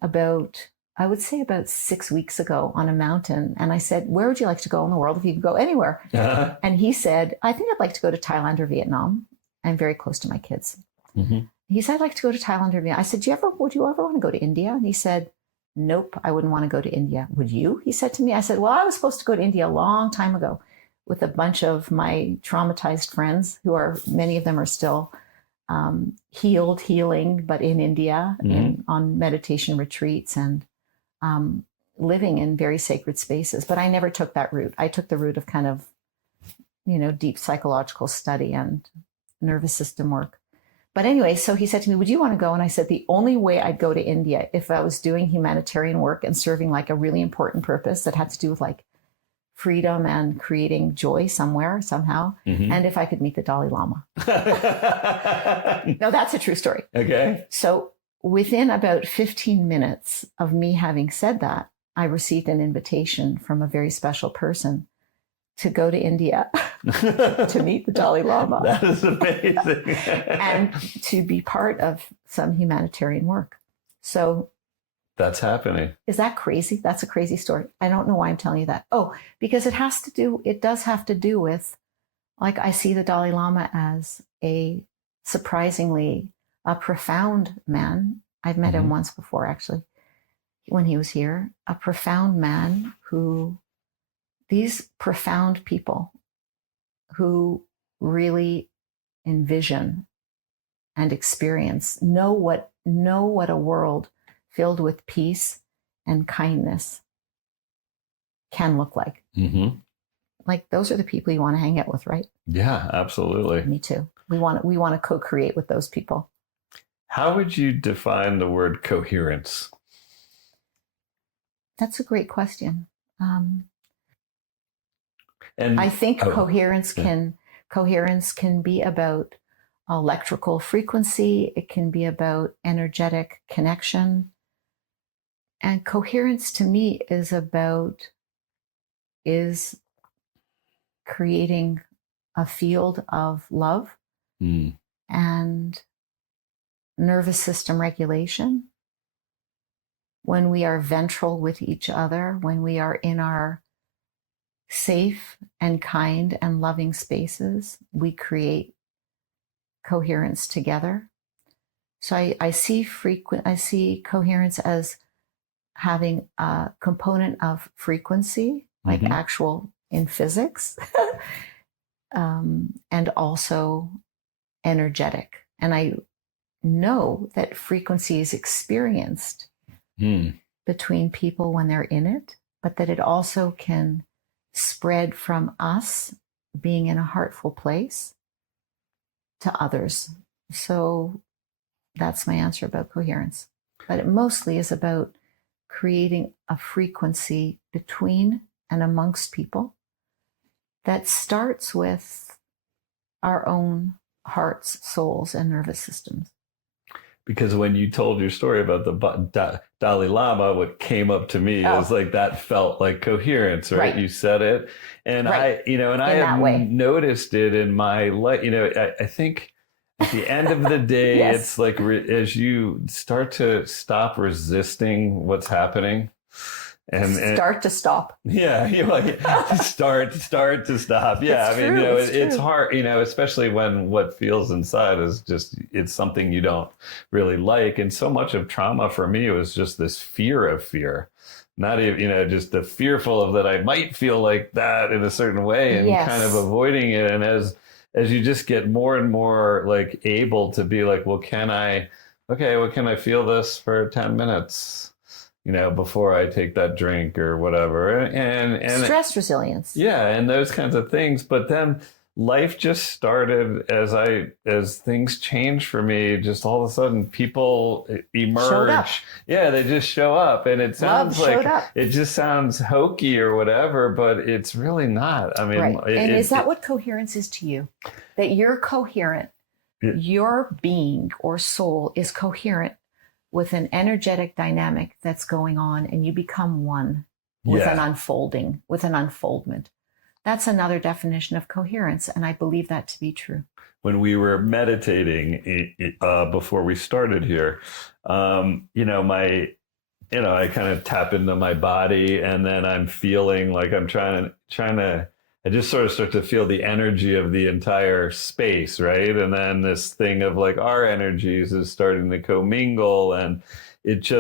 about, I would say about 6 weeks ago on a mountain. And I said, where would you like to go in the world if you could go anywhere? And he said, I think I'd like to go to Thailand or Vietnam. I'm very close to my kids. He said, I'd like to go to Thailand or Vietnam. I said, would you ever want to go to India? And he said, nope, I wouldn't want to go to India. Would you? He said to me. I said, well, I was supposed to go to India a long time ago with a bunch of my traumatized friends many of them are still healing, but in India on meditation retreats and living in very sacred spaces. But I never took that route. I took the route of kind of, deep psychological study and nervous system work. But anyway, so he said to me, would you want to go? And I said, the only way I'd go to India if I was doing humanitarian work and serving like a really important purpose that had to do with like freedom and creating joy somewhere, somehow. And if I could meet the Dalai Lama. No, that's a true story. Okay. So within about 15 minutes of me having said that, I received an invitation from a very special person to go to India to meet the Dalai Lama. That is amazing. And to be part of some humanitarian work. So that's happening. Is that crazy? That's a crazy story. I don't know why I'm telling you that. Oh, because it does have to do with, like, I see the Dalai Lama as a surprisingly profound man. I've met him once before, actually, when he was here. A profound man these profound people who really envision and experience, know what a world filled with peace and kindness can look like. Like, those are the people you want to hang out with, right? Yeah, absolutely. Me too. We want to co-create with those people. How would you define the word coherence? That's a great question. And I think coherence can be about electrical frequency. It can be about energetic connection. And coherence to me is creating a field of love and nervous system regulation. When we are ventral with each other, when we are in our safe and kind and loving spaces, we create coherence together. So I see coherence as having a component of frequency, like actual in physics, and also energetic. And I know that frequency is experienced between people when they're in it, but that it also can spread from us being in a heartful place to others. So that's my answer about coherence. But it mostly is about creating a frequency between and amongst people that starts with our own hearts, souls, and nervous systems. because when you told your story about the Dalai Lama, what came up to me is like that felt like coherence, right? You said it. And I have noticed it in my life. I think at the end of the day, Yes. it's like as you start to stop resisting what's happening. And start to stop. Yeah, start to stop. Yeah, it's hard, especially when what feels inside is just, it's something you don't really like. And so much of trauma for me was just this fear of fear. Not even, just the fearful of that I might feel like that in a certain way, and kind of avoiding it. And as you just get more and more like able to be like, well, can I feel this for 10 minutes? Before I take that drink or whatever, and stress resilience. Yeah, and those kinds of things. But then life just started as things changed for me. Just all of a sudden, people emerge. Yeah, they just show up, and it sounds it just sounds hokey or whatever, but it's really not. I mean, and is that what coherence is to you? That you're coherent, your being or soul is coherent with an energetic dynamic that's going on, and you become one with an unfolding, with an unfoldment. That's another definition of coherence, and I believe that to be true. When we were meditating before we started here, I kind of tap into my body, and then I'm feeling like I'm trying to. I just sort of start to feel the energy of the entire space, right? And then this thing of like our energies is starting to commingle, and it's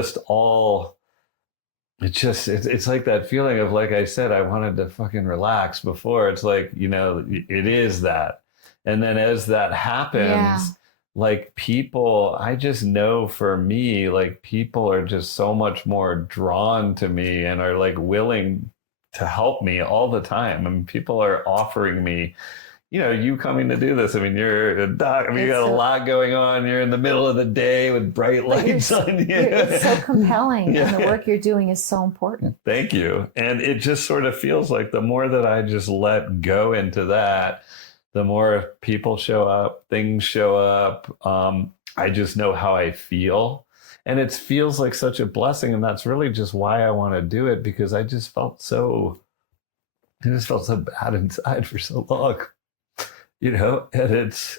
like that feeling of, like I said, I wanted to fucking relax before. It's like, it is that. And then as that happens, like people, I just know for me, like people are just so much more drawn to me and are like willing to help me all the time. I mean, people are offering me, you coming to do this. I mean, you're a doc. I mean, you got a lot going on. You're in the middle of the day with bright lights on you. It's so compelling. And the work you're doing is so important. Thank you. And it just sort of feels like the more that I just let go into that, the more people show up, things show up. I just know how I feel. And it feels like such a blessing. And that's really just why I want to do it, because I just felt so bad inside for so long, and it's,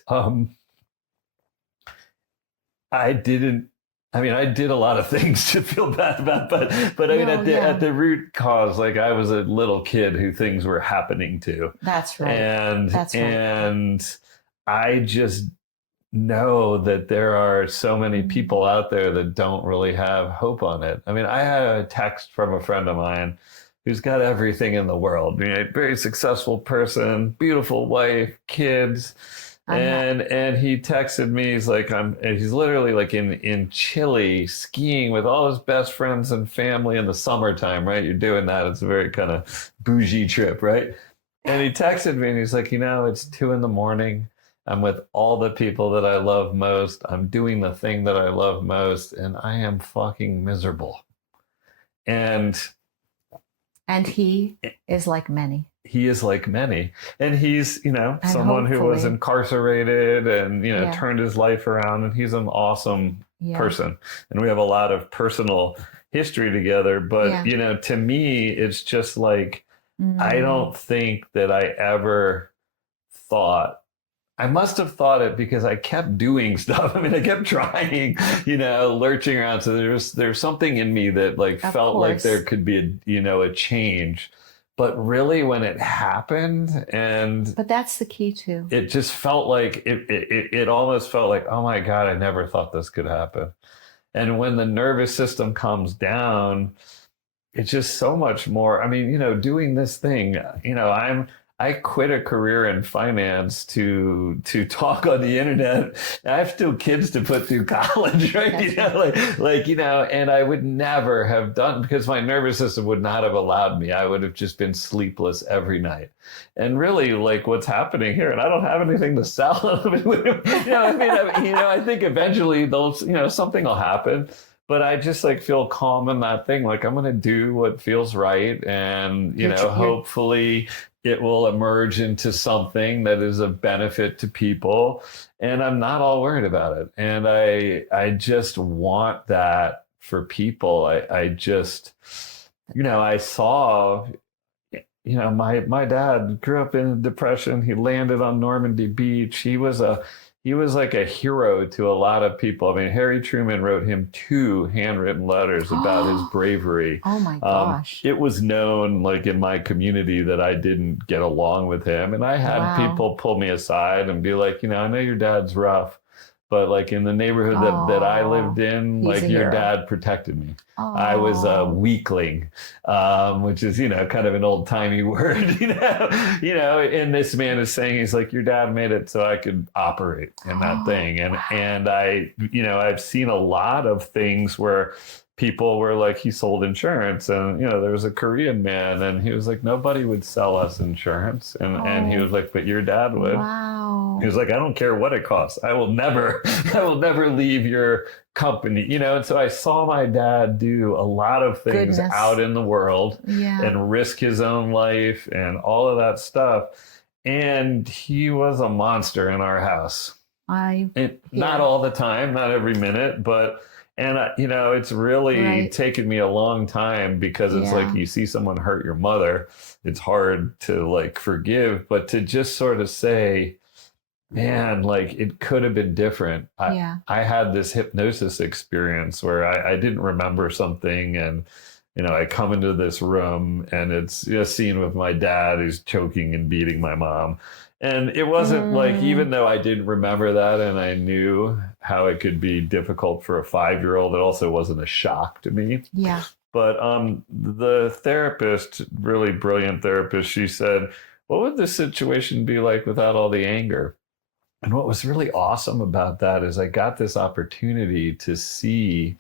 I did a lot of things to feel bad about, but I mean, at the root cause, like I was a little kid who things were happening to. That's right. And I just know that there are so many people out there that don't really have hope on it. I mean, I had a text from a friend of mine who's got everything in the world, very successful person, beautiful wife, kids. And he texted me, he's literally like in Chile skiing with all his best friends and family in the summertime, right? You're doing that. It's a very kind of bougie trip, right? And he texted me and he's like, it's 2 a.m. I'm with all the people that I love most. I'm doing the thing that I love most, and I am fucking miserable. And he is like many. He is like many. And he's, someone who was incarcerated and, turned his life around, and he's an awesome person. And we have a lot of personal history together. But, to me, it's just like, I don't think that I ever thought, I must have thought it because I kept doing stuff. I mean, I kept trying, lurching around. So there's something in me that felt like there could be a change. But really, when it happened, but that's the key too. It just felt like it almost felt like, oh my God, I never thought this could happen. And when the nervous system calms down, it's just so much more. I mean, doing this thing, I quit a career in finance to talk on the internet. I have 2 kids to put through college, right? And I would never have done, because my nervous system would not have allowed me. I would have just been sleepless every night. And really, what's happening here, and I don't have anything to sell. I think eventually something will happen. But I just feel calm in that thing. I'm going to do what feels right, and hopefully it will emerge into something that is of benefit to people. And I'm not all worried about it. And I just want that for people. I just, I saw, my dad grew up in a depression. He landed on Normandy Beach. He was like a hero to a lot of people. I mean, Harry Truman wrote him 2 handwritten letters about his bravery. Oh my gosh. It was known, like, in my community that I didn't get along with him. And I had people pull me aside and be like, I know your dad's rough, but like in the neighborhood that I lived in, like your dad protected me. I was a weakling, which is, kind of an old timey word, and this man is saying, he's like, your dad made it so I could operate in that thing. And I, I've seen a lot of things where people were like, he sold insurance, and there was a Korean man, and he was like, nobody would sell us insurance, and he was like, but your dad would. Wow. He was like, I don't care what it costs, I will never leave your company, and so I saw my dad do a lot of things out in the world and risk his own life and all of that stuff, and he was a monster in our house. Not all the time, not every minute, but it's really taken me a long time, because it's like, you see someone hurt your mother, it's hard to like forgive, but to just sort of say, man, like, it could have been different. I had this hypnosis experience where I didn't remember something, and I come into this room and it's a scene with my dad who's choking and beating my mom. And it wasn't like, even though I didn't remember that and I knew how it could be difficult for a 5-year-old, it also wasn't a shock to me. Yeah. But the therapist, really brilliant therapist, she said, what would this situation be like without all the anger? And what was really awesome about that is I got this opportunity to see,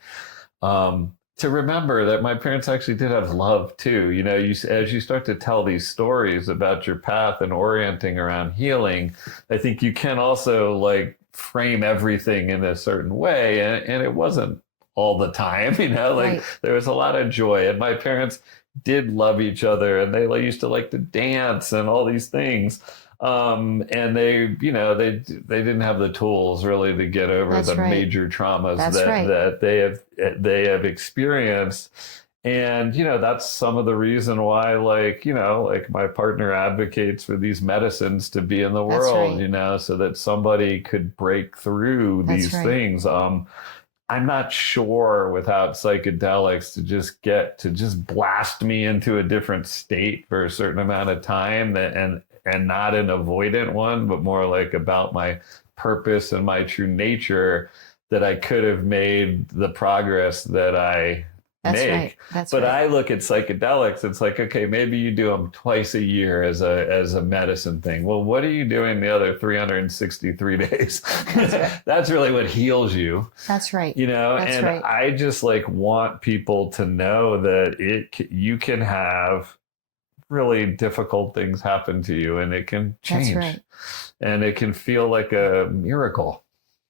to remember that my parents actually did have love too. As you start to tell these stories about your path and orienting around healing, I think you can also like frame everything in a certain way. And it wasn't all the time, there was a lot of joy, and my parents did love each other, and they used to like to dance and all these things. And they didn't have the tools really to get over the major traumas that they have experienced. And, that's some of the reason why, like my partner advocates for these medicines to be in the world, so that somebody could break through these things. I'm not sure without psychedelics to just blast me into a different state for a certain amount of time, and not an avoidant one, but more like about my purpose and my true nature, that I could have made the progress that I make. But I look at psychedelics, it's like, okay, maybe you do them twice a year as a medicine thing. Well, what are you doing the other 363 days? That's really what heals you. That's right. I just like want people to know that you can have really difficult things happen to you, and it can change, and it can feel like a miracle.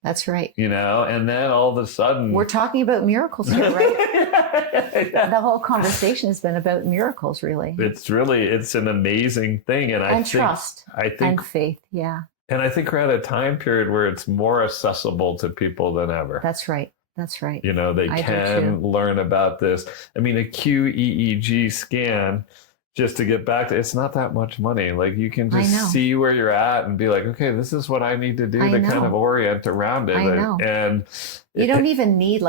That's right. And then all of a sudden, we're talking about miracles here, right? The whole conversation has been about miracles, really. It's an amazing thing. And trust and faith. Yeah. And I think we're at a time period where it's more accessible to people than ever. That's right. They can learn about this. I mean, a QEEG scan, just to get back to, it's not that much money. Like, you can just see where you're at and be like, okay, this is what I need to do to kind of orient around it. And you don't even need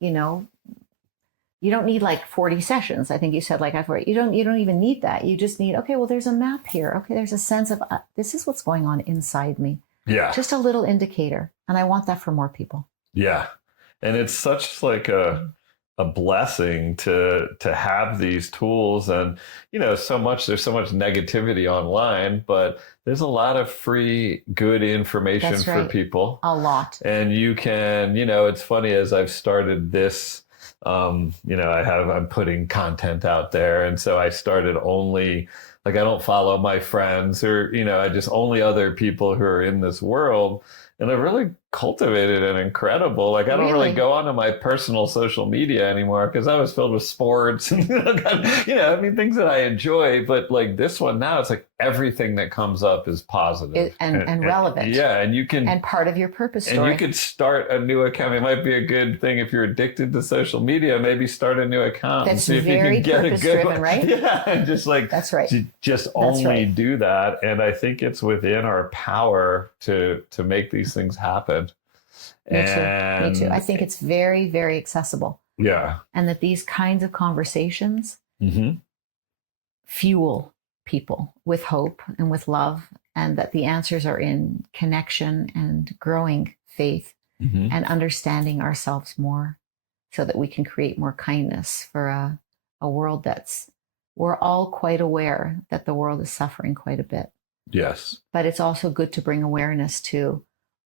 you don't need like 40 sessions. I think you said like you don't even need that. You just need, okay, well, there's a map here. Okay, there's a sense of this is what's going on inside me. Yeah. Just a little indicator. And I want that for more people. Yeah. And it's such like a blessing to have these tools. And there's so much negativity online, but there's a lot of free good information for people. A lot. And you can, it's funny, as I've started this, I'm putting content out there, and so I started only, like, I don't follow my friends, or I just only other people who are in this world. And I've really cultivated and incredible. Like I don't really go onto my personal social media anymore because I was filled with sports and I mean things that I enjoy. But like this one now, it's like everything that comes up is positive and relevant. Yeah, and you can and part of your purpose story. And you could start a new account. It might be a good thing if you're addicted to social media. Maybe start a new account. That's and see very if you can get purpose-driven, right? Yeah, and just like that's right. Just only do that. And I think it's within our power to make these things happen. Me too. I think it's very, very accessible. Yeah. And that these kinds of conversations fuel people with hope and with love, and that the answers are in connection and growing faith and understanding ourselves more so that we can create more kindness for a world we're all quite aware that the world is suffering quite a bit. Yes. But it's also good to bring awareness to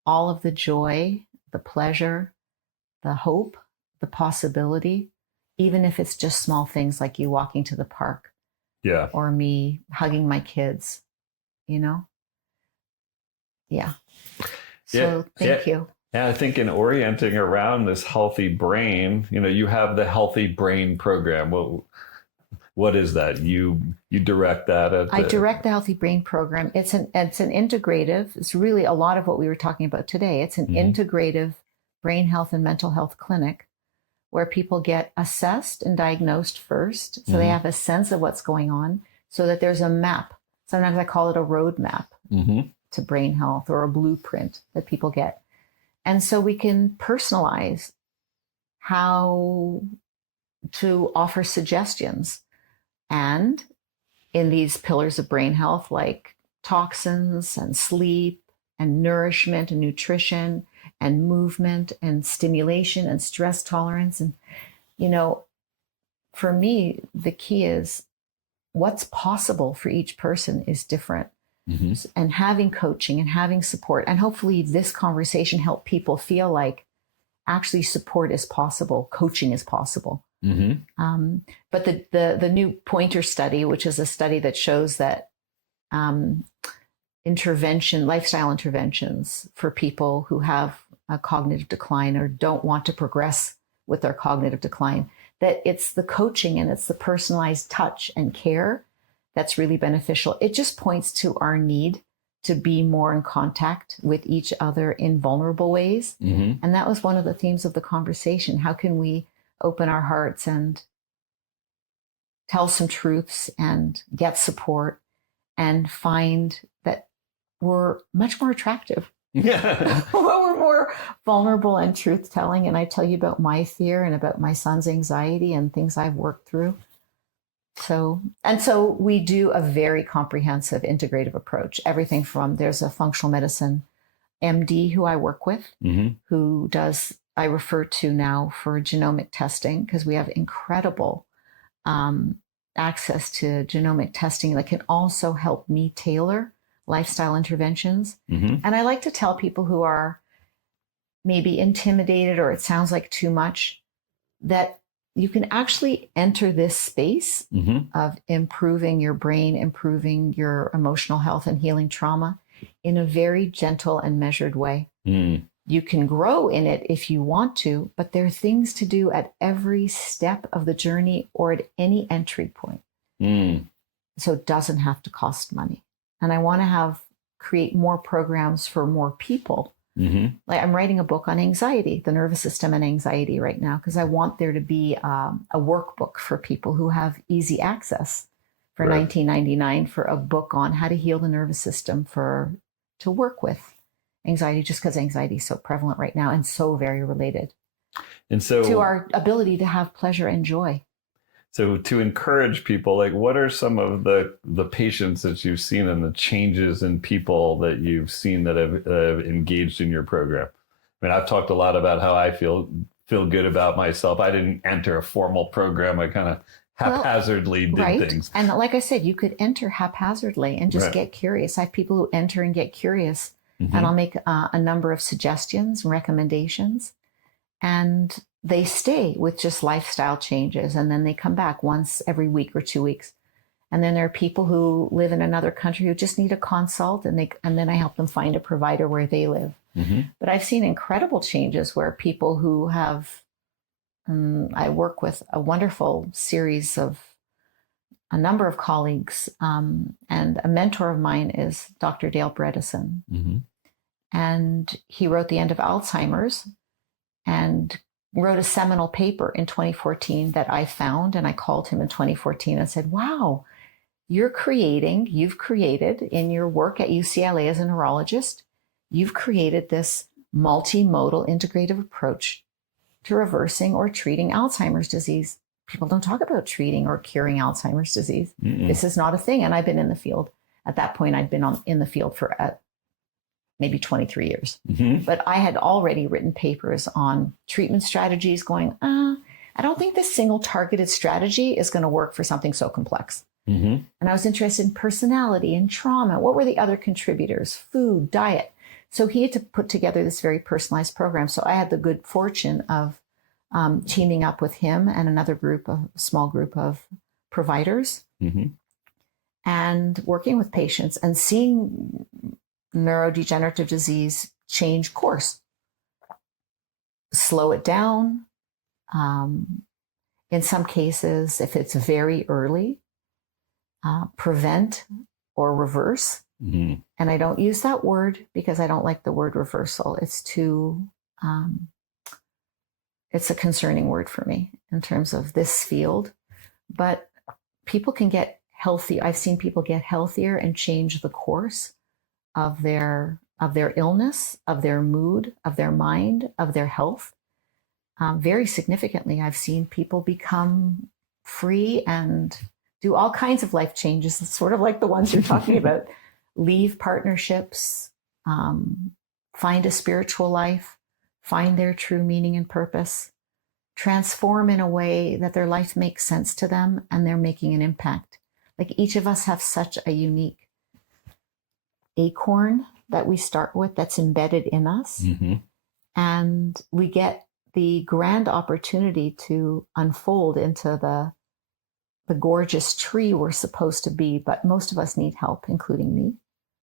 all of the joy, the pleasure, the hope, the possibility, even if it's just small things like you walking to the park. Yeah. Or me hugging my kids, Yeah. So thank you. Yeah, I think in orienting around this healthy brain, you have the Healthy Brain program. What is that? You direct that? I direct the Healthy Brain program. It's an integrative. It's really a lot of what we were talking about today. It's an integrative brain health and mental health clinic where people get assessed and diagnosed first, so they have a sense of what's going on, so that there's a map. Sometimes I call it a roadmap to brain health, or a blueprint that people get. And so we can personalize how to offer suggestions. And in these pillars of brain health, like toxins and sleep and nourishment and nutrition and movement and stimulation and stress tolerance. And, for me, the key is what's possible for each person is different. And having coaching and having support, and hopefully this conversation helped people feel like actually support is possible, coaching is possible. But the new Pointer study, which is a study that shows that lifestyle interventions for people who have a cognitive decline or don't want to progress with their cognitive decline, that it's the coaching and it's the personalized touch and care that's really beneficial. It just points to our need to be more in contact with each other in vulnerable ways. And that was one of the themes of the conversation. How can we open our hearts and tell some truths and get support and find that we're much more attractive when we're more vulnerable and truth-telling. And I tell you about my fear and about my son's anxiety and things I've worked through. So we do a very comprehensive integrative approach. Everything from, there's a functional medicine MD who I work with, who I refer to now for genomic testing, because we have incredible access to genomic testing that can also help me tailor lifestyle interventions. And I like to tell people who are maybe intimidated or it sounds like too much, that you can actually enter this space of improving your brain, improving your emotional health, and healing trauma in a very gentle and measured way. You can grow in it if you want to, but there are things to do at every step of the journey or at any entry point. So it doesn't have to cost money. And I want to create more programs for more people. Like I'm writing a book on anxiety, the nervous system and anxiety right now, because I want there to be a workbook for people who have easy access for $19.99 for a book on how to heal the nervous system to work with anxiety, just because anxiety is so prevalent right now and so very related to our ability to have pleasure and joy. So to encourage people, like what are some of the patients that you've seen and the changes in people that you've seen that have engaged in your program? I mean, I've talked a lot about how I feel good about myself. I didn't enter a formal program. I kind of haphazardly did things. And like I said, you could enter haphazardly and just get curious. I have people who enter and get curious, and I'll make a number of suggestions and recommendations, and they stay with just lifestyle changes, and then they come back once every week or 2 weeks. And then there are people who live in another country who just need a consult, and then I help them find a provider where they live. But I've seen incredible changes where people who have, I work with a wonderful series of a number of colleagues, and a mentor of mine is Dr. Dale Bredesen. And he wrote The End of Alzheimer's and wrote a seminal paper in 2014 that I found. And I called him in 2014 and said, wow, you've created in your work at UCLA as a neurologist, you've created this multimodal integrative approach to reversing or treating Alzheimer's disease. People don't talk about treating or curing Alzheimer's disease. This is not a thing. And I've been in the field. At that point, I'd been in the field for maybe 23 years. But I had already written papers on treatment strategies going, I don't think this single targeted strategy is going to work for something so complex. And I was interested in personality and trauma. What were the other contributors? Food, diet. So he had to put together this very personalized program. So I had the good fortune of teaming up with him and another small group of providers, and working with patients and seeing neurodegenerative disease change course, slow it down. In some cases, if it's very early, prevent or reverse. And I don't use that word because I don't like the word reversal. It's too, it's a concerning word for me in terms of this field. But people can get healthy. I've seen people get healthier and change the course of their illness, of their mood, of their mind, of their health. Very significantly, I've seen people become free and do all kinds of life changes, sort of like the ones you're talking about. Leave partnerships, find a spiritual life, find their true meaning and purpose, transform in a way that their life makes sense to them and they're making an impact. Like each of us have such a unique acorn that we start with that's embedded in us. And we get the grand opportunity to unfold into the gorgeous tree we're supposed to be, but most of us need help, including me,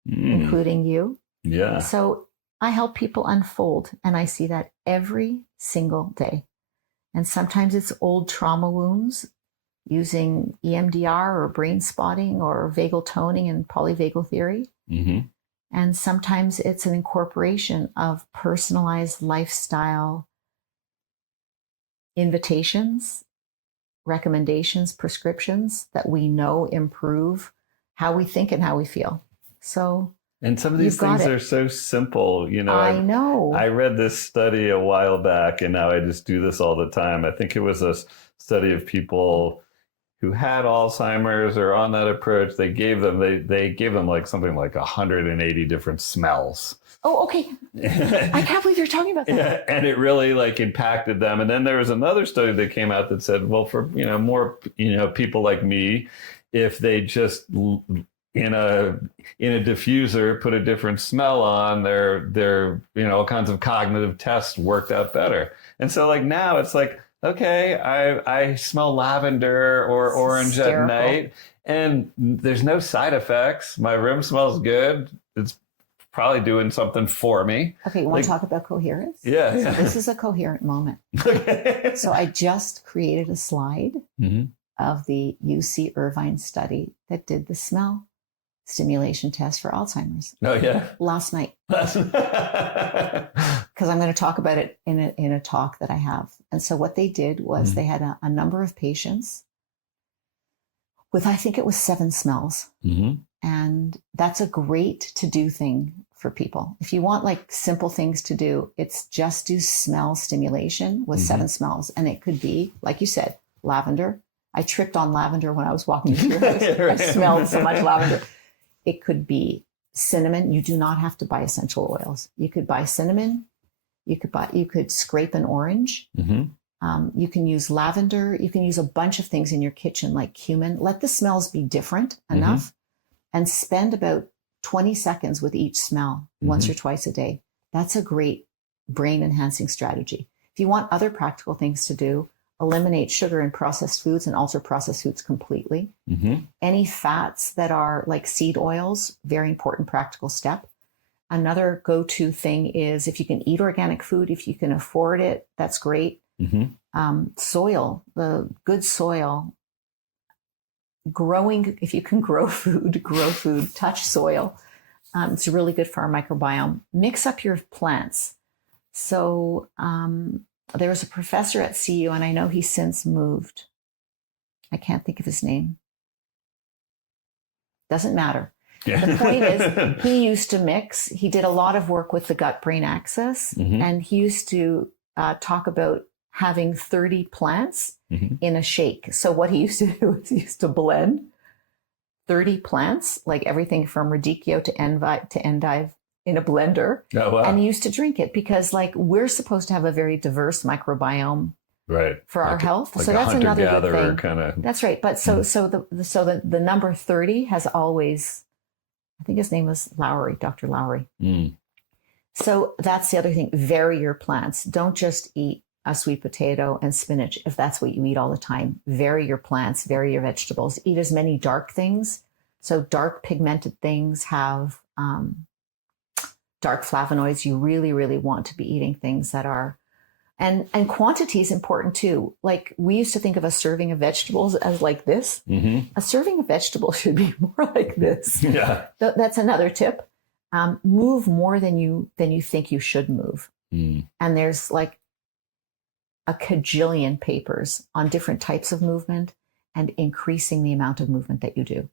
including you. Yeah. So I help people unfold, and I see that every single day. And sometimes it's old trauma wounds using EMDR or brain spotting or vagal toning and polyvagal theory. And sometimes it's an incorporation of personalized lifestyle invitations, recommendations, prescriptions that we know improve how we think and how we feel. So, and some of these things are so simple, I know. I read this study a while back, and now I just do this all the time. I think it was a study of people who had Alzheimer's or on that approach. They gave them like something like 180 different smells. Oh, okay. I can't believe you're talking about that. Yeah, and it really like impacted them. And then there was another study that came out that said, well, for more people like me, if they just in a diffuser put a different smell on, their all kinds of cognitive tests worked out better. And so like now it's like, okay, I smell lavender or orange at night, and there's no side effects. My room smells good. It's probably doing something for me. Okay, you want to talk about coherence? Yeah. So this is a coherent moment. Okay. So I just created a slide of the UC Irvine study that did the smell stimulation test for Alzheimer's. Oh, yeah. Last night. Because I'm going to talk about it in a talk that I have. And so what they did was they had a number of patients with, I think it was 7 smells. And that's a great to do thing for people. If you want like simple things to do, it's just do smell stimulation with 7 smells. And it could be, like you said, lavender. I tripped on lavender when I was walking through your house. I smelled so much lavender. It could be cinnamon. You do not have to buy essential oils. You could buy cinnamon. You could scrape an orange. You can use lavender. You can use a bunch of things in your kitchen like cumin. Let the smells be different enough, and spend about 20 seconds with each smell once or twice a day. That's a great brain enhancing strategy. If you want other practical things to do, eliminate sugar and processed foods and ultra processed foods completely. Any fats that are like seed oils, very important practical step. Another go-to thing is if you can eat organic food, if you can afford it, that's great. Soil, the good soil, growing, if you can grow food, touch soil. It's really good for our microbiome. Mix up your plants. So there was a professor at CU, and I know he's since moved. I can't think of his name. Doesn't matter. Yeah. The point is, he used to mix. He did a lot of work with the gut-brain axis, and he used to talk about having 30 plants in a shake. So what he used to do is he used to blend 30 plants, like everything from radicchio to endive in a blender. Oh, wow. And he used to drink it because like we're supposed to have a very diverse microbiome for our health. Like so that's another good thing. Kind of. That's right. But so the number 30 has always, I think his name was Lowry, Dr. Lowry. So that's the other thing. Vary your plants. Don't just eat a sweet potato and spinach if that's what you eat all the time. Vary your plants, vary your vegetables. Eat as many dark things. So dark pigmented things have dark flavonoids. You really, really want to be eating things that are, and quantity is important too. Like we used to think of a serving of vegetables as like this. A serving of vegetables should be more like this. Yeah. That's another tip. Move more than you think you should move. And there's like a cajillion papers on different types of movement and increasing the amount of movement that you do.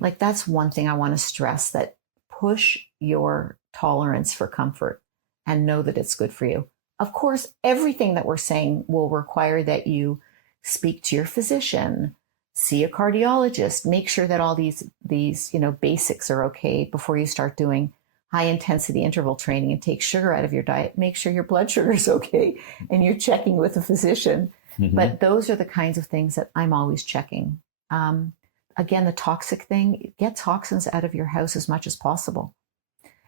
Like that's one thing I want to stress, that push your tolerance for comfort and know that it's good for you. Of course, everything that we're saying will require that you speak to your physician, see a cardiologist, make sure that all these basics are okay before you start doing high intensity interval training and take sugar out of your diet. Make sure your blood sugar is okay and you're checking with a physician. But those are the kinds of things that I'm always checking. Again, the toxic thing, get toxins out of your house as much as possible.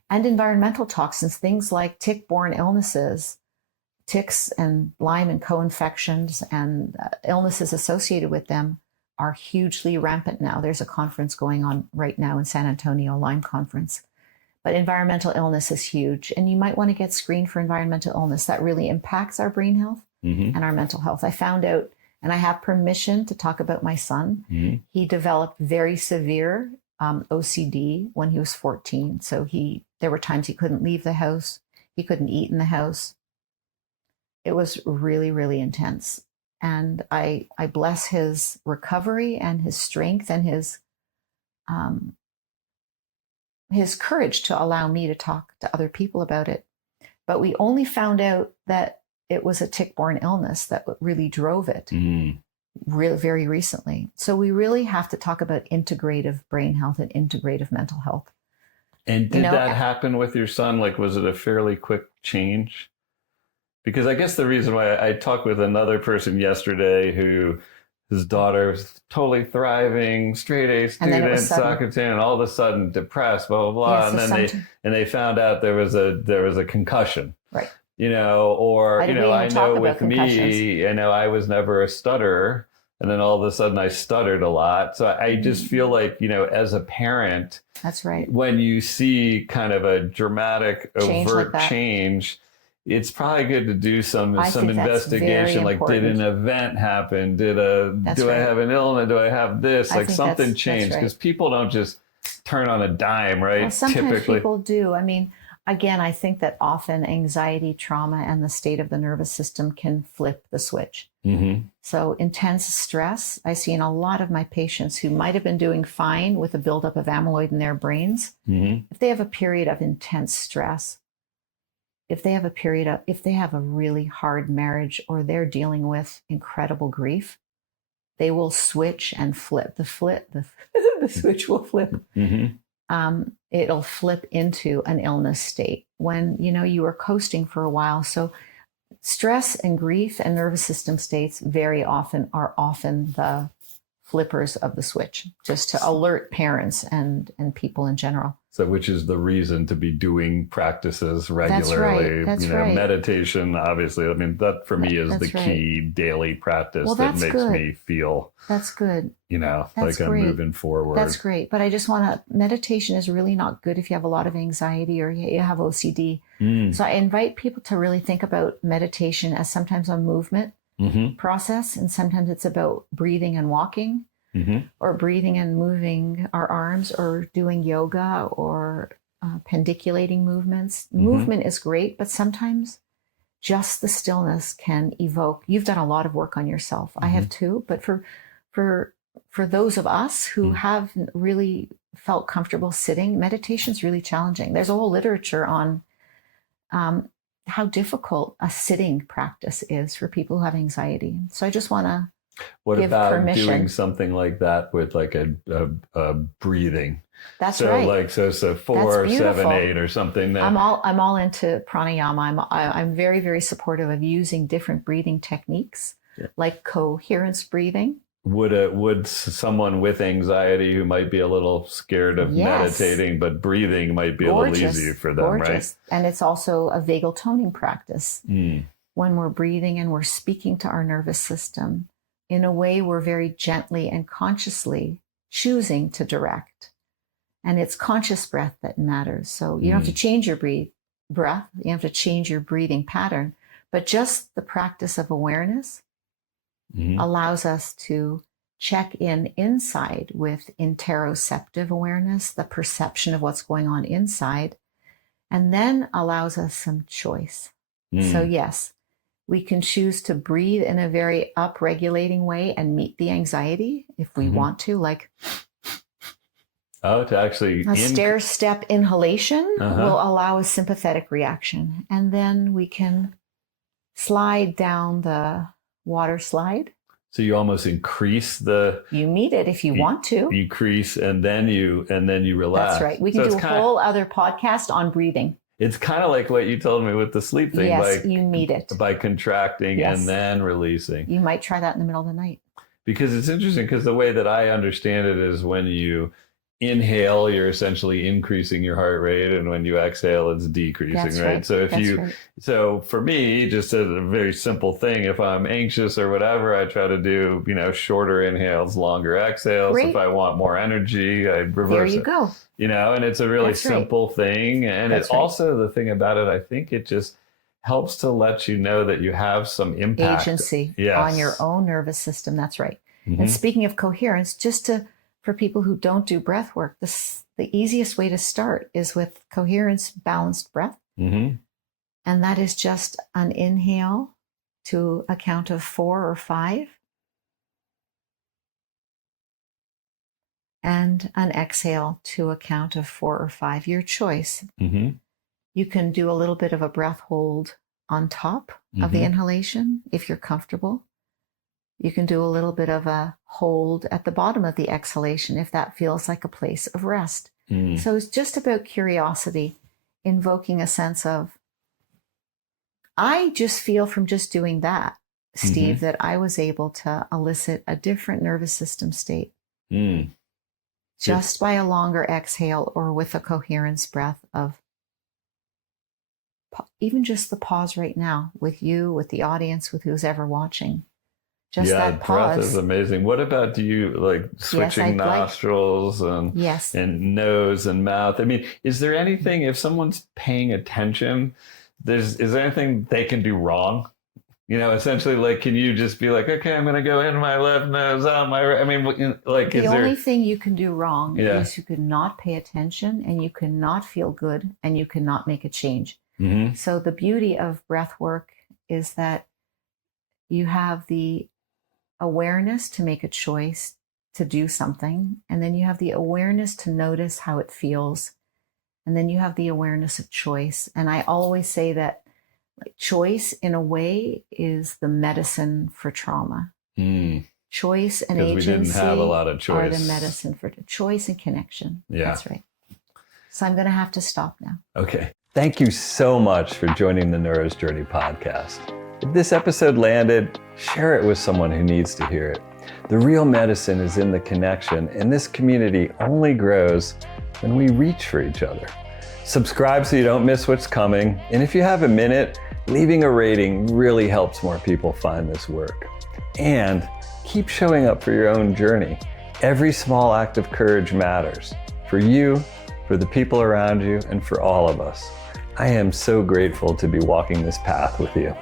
And environmental toxins, things like tick-borne illnesses, ticks and Lyme and co-infections and illnesses associated with them are hugely rampant now. There's a conference going on right now in San Antonio, Lyme conference. But environmental illness is huge. And you might want to get screened for environmental illness. That really impacts our brain health and our mental health. I found out, and I have permission to talk about my son. He developed very severe OCD when he was 14. So there were times he couldn't leave the house. He couldn't eat in the house. It was really, really intense. And I bless his recovery and his strength and his courage to allow me to talk to other people about it. But we only found out that it was a tick-borne illness that really drove it very recently. So we really have to talk about integrative brain health and integrative mental health. And did that happen with your son? Like, was it a fairly quick change? Because I guess the reason why I talked with another person yesterday who his daughter was totally thriving, straight A student, soccer team, and all of a sudden depressed, blah, blah, blah. And then they found out there was a concussion. Right. Or, I know with me, I was never a stutterer. And then all of a sudden I stuttered a lot. So I just feel like, as a parent, that's right. When you see kind of a dramative, overt change, it's probably good to do some investigation. Like, did an event happen? Do I have an illness? Do I have this? Like something changed? Because people don't just turn on a dime, right? Well, sometimes people do. I mean, again, I think that often anxiety, trauma, and the state of the nervous system can flip the switch. So intense stress, I see in a lot of my patients who might have been doing fine with a buildup of amyloid in their brains. If they have a period of intense stress, if they have a really hard marriage, or they're dealing with incredible grief, they will switch and flip. The switch will flip. It'll flip into an illness state when, you were coasting for a while. So stress and grief and nervous system states very often are the flippers of the switch, just to alert parents and people in general. So, which is the reason to be doing practices regularly. That's right. Meditation, obviously. I mean, that for me is the key daily practice that makes me feel. That's good. Like I'm moving forward. That's great. But I just meditation is really not good if you have a lot of anxiety or you have OCD. So I invite people to really think about meditation as sometimes a movement process, and sometimes it's about breathing and walking. Or breathing and moving our arms, or doing yoga, or pendiculating movements. Movement is great, but sometimes just the stillness can evoke. You've done a lot of work on yourself. I have too, but for those of us who haven't really felt comfortable sitting, meditation is really challenging. There's a whole literature on how difficult a sitting practice is for people who have anxiety. So I just want to give about permission. Doing something like that with like a breathing? That's right. So 4, 7, 8 or something. I'm all into pranayama. I'm very, very supportive of using different breathing techniques, like coherence breathing. Would someone with anxiety who might be a little scared of meditating, but breathing might be a little easier for them, right? And it's also a vagal toning practice. When we're breathing and we're speaking to our nervous system, in a way we're very gently and consciously choosing to direct. And it's conscious breath that matters. So you don't have to change your breath. You have to change your breathing pattern. But just the practice of awareness allows us to check in inside with interoceptive awareness, the perception of what's going on inside, and then allows us some choice. So yes, we can choose to breathe in a very up-regulating way and meet the anxiety if we want to, like to actually a stair-step inhalation will allow a sympathetic reaction. And then we can slide down the water slide. So you almost increase you meet it if you want to. You increase and then you relax. That's right. We can do a whole other podcast on breathing. It's kind of like what you told me with the sleep thing. Yes, you meet it. By contracting and then releasing. You might try that in the middle of the night. Because it's interesting, because the way that I understand it is when you inhale, you're essentially increasing your heart rate, and when you exhale, it's decreasing, right? So so for me, just a very simple thing, if I'm anxious or whatever, I try to do, shorter inhales, longer exhales. If I want more energy, I reverse it. There you go. And it's a really simple thing. And it's also the thing about it, I think it just helps to let you know that you have some impact. Agency on your own nervous system. That's right. And speaking of coherence, for people who don't do breath work, the easiest way to start is with coherence, balanced breath. And that is just an inhale to a count of 4 or 5. And an exhale to a count of 4 or 5, your choice. You can do a little bit of a breath hold on top of the inhalation if you're comfortable. You can do a little bit of a hold at the bottom of the exhalation if that feels like a place of rest. So it's just about curiosity, invoking a sense of, I just feel from just doing that, Steve, that I was able to elicit a different nervous system state. Just by a longer exhale or with a coherence breath of even just the pause right now with you, with the audience, with who's ever watching. Just that pause. Breath is amazing. What about, do you like switching nostrils and nose and mouth? I mean, is there anything, if someone's paying attention, is there anything they can do wrong? Essentially, like, can you just be like, okay, I'm going to go in my left nose, out my right? I mean, like, the only thing you can do wrong is you cannot pay attention, and you cannot feel good, and you cannot make a change. So the beauty of breath work is that you have the awareness to make a choice to do something, and then you have the awareness to notice how it feels, and then you have the awareness of choice. And I always say that choice, in a way, is the medicine for trauma. Choice and agency we didn't have a lot of choice. Are the medicine for choice and connection. That's right. So I'm going to have to stop now. Okay. Thank you so much for joining the Neuro's Journey podcast. If this episode landed, share it with someone who needs to hear it. The real medicine is in the connection, and this community only grows when we reach for each other. Subscribe so you don't miss what's coming. And if you have a minute, leaving a rating really helps more people find this work. And keep showing up for your own journey. Every small act of courage matters. For you, for the people around you, and for all of us. I am so grateful to be walking this path with you.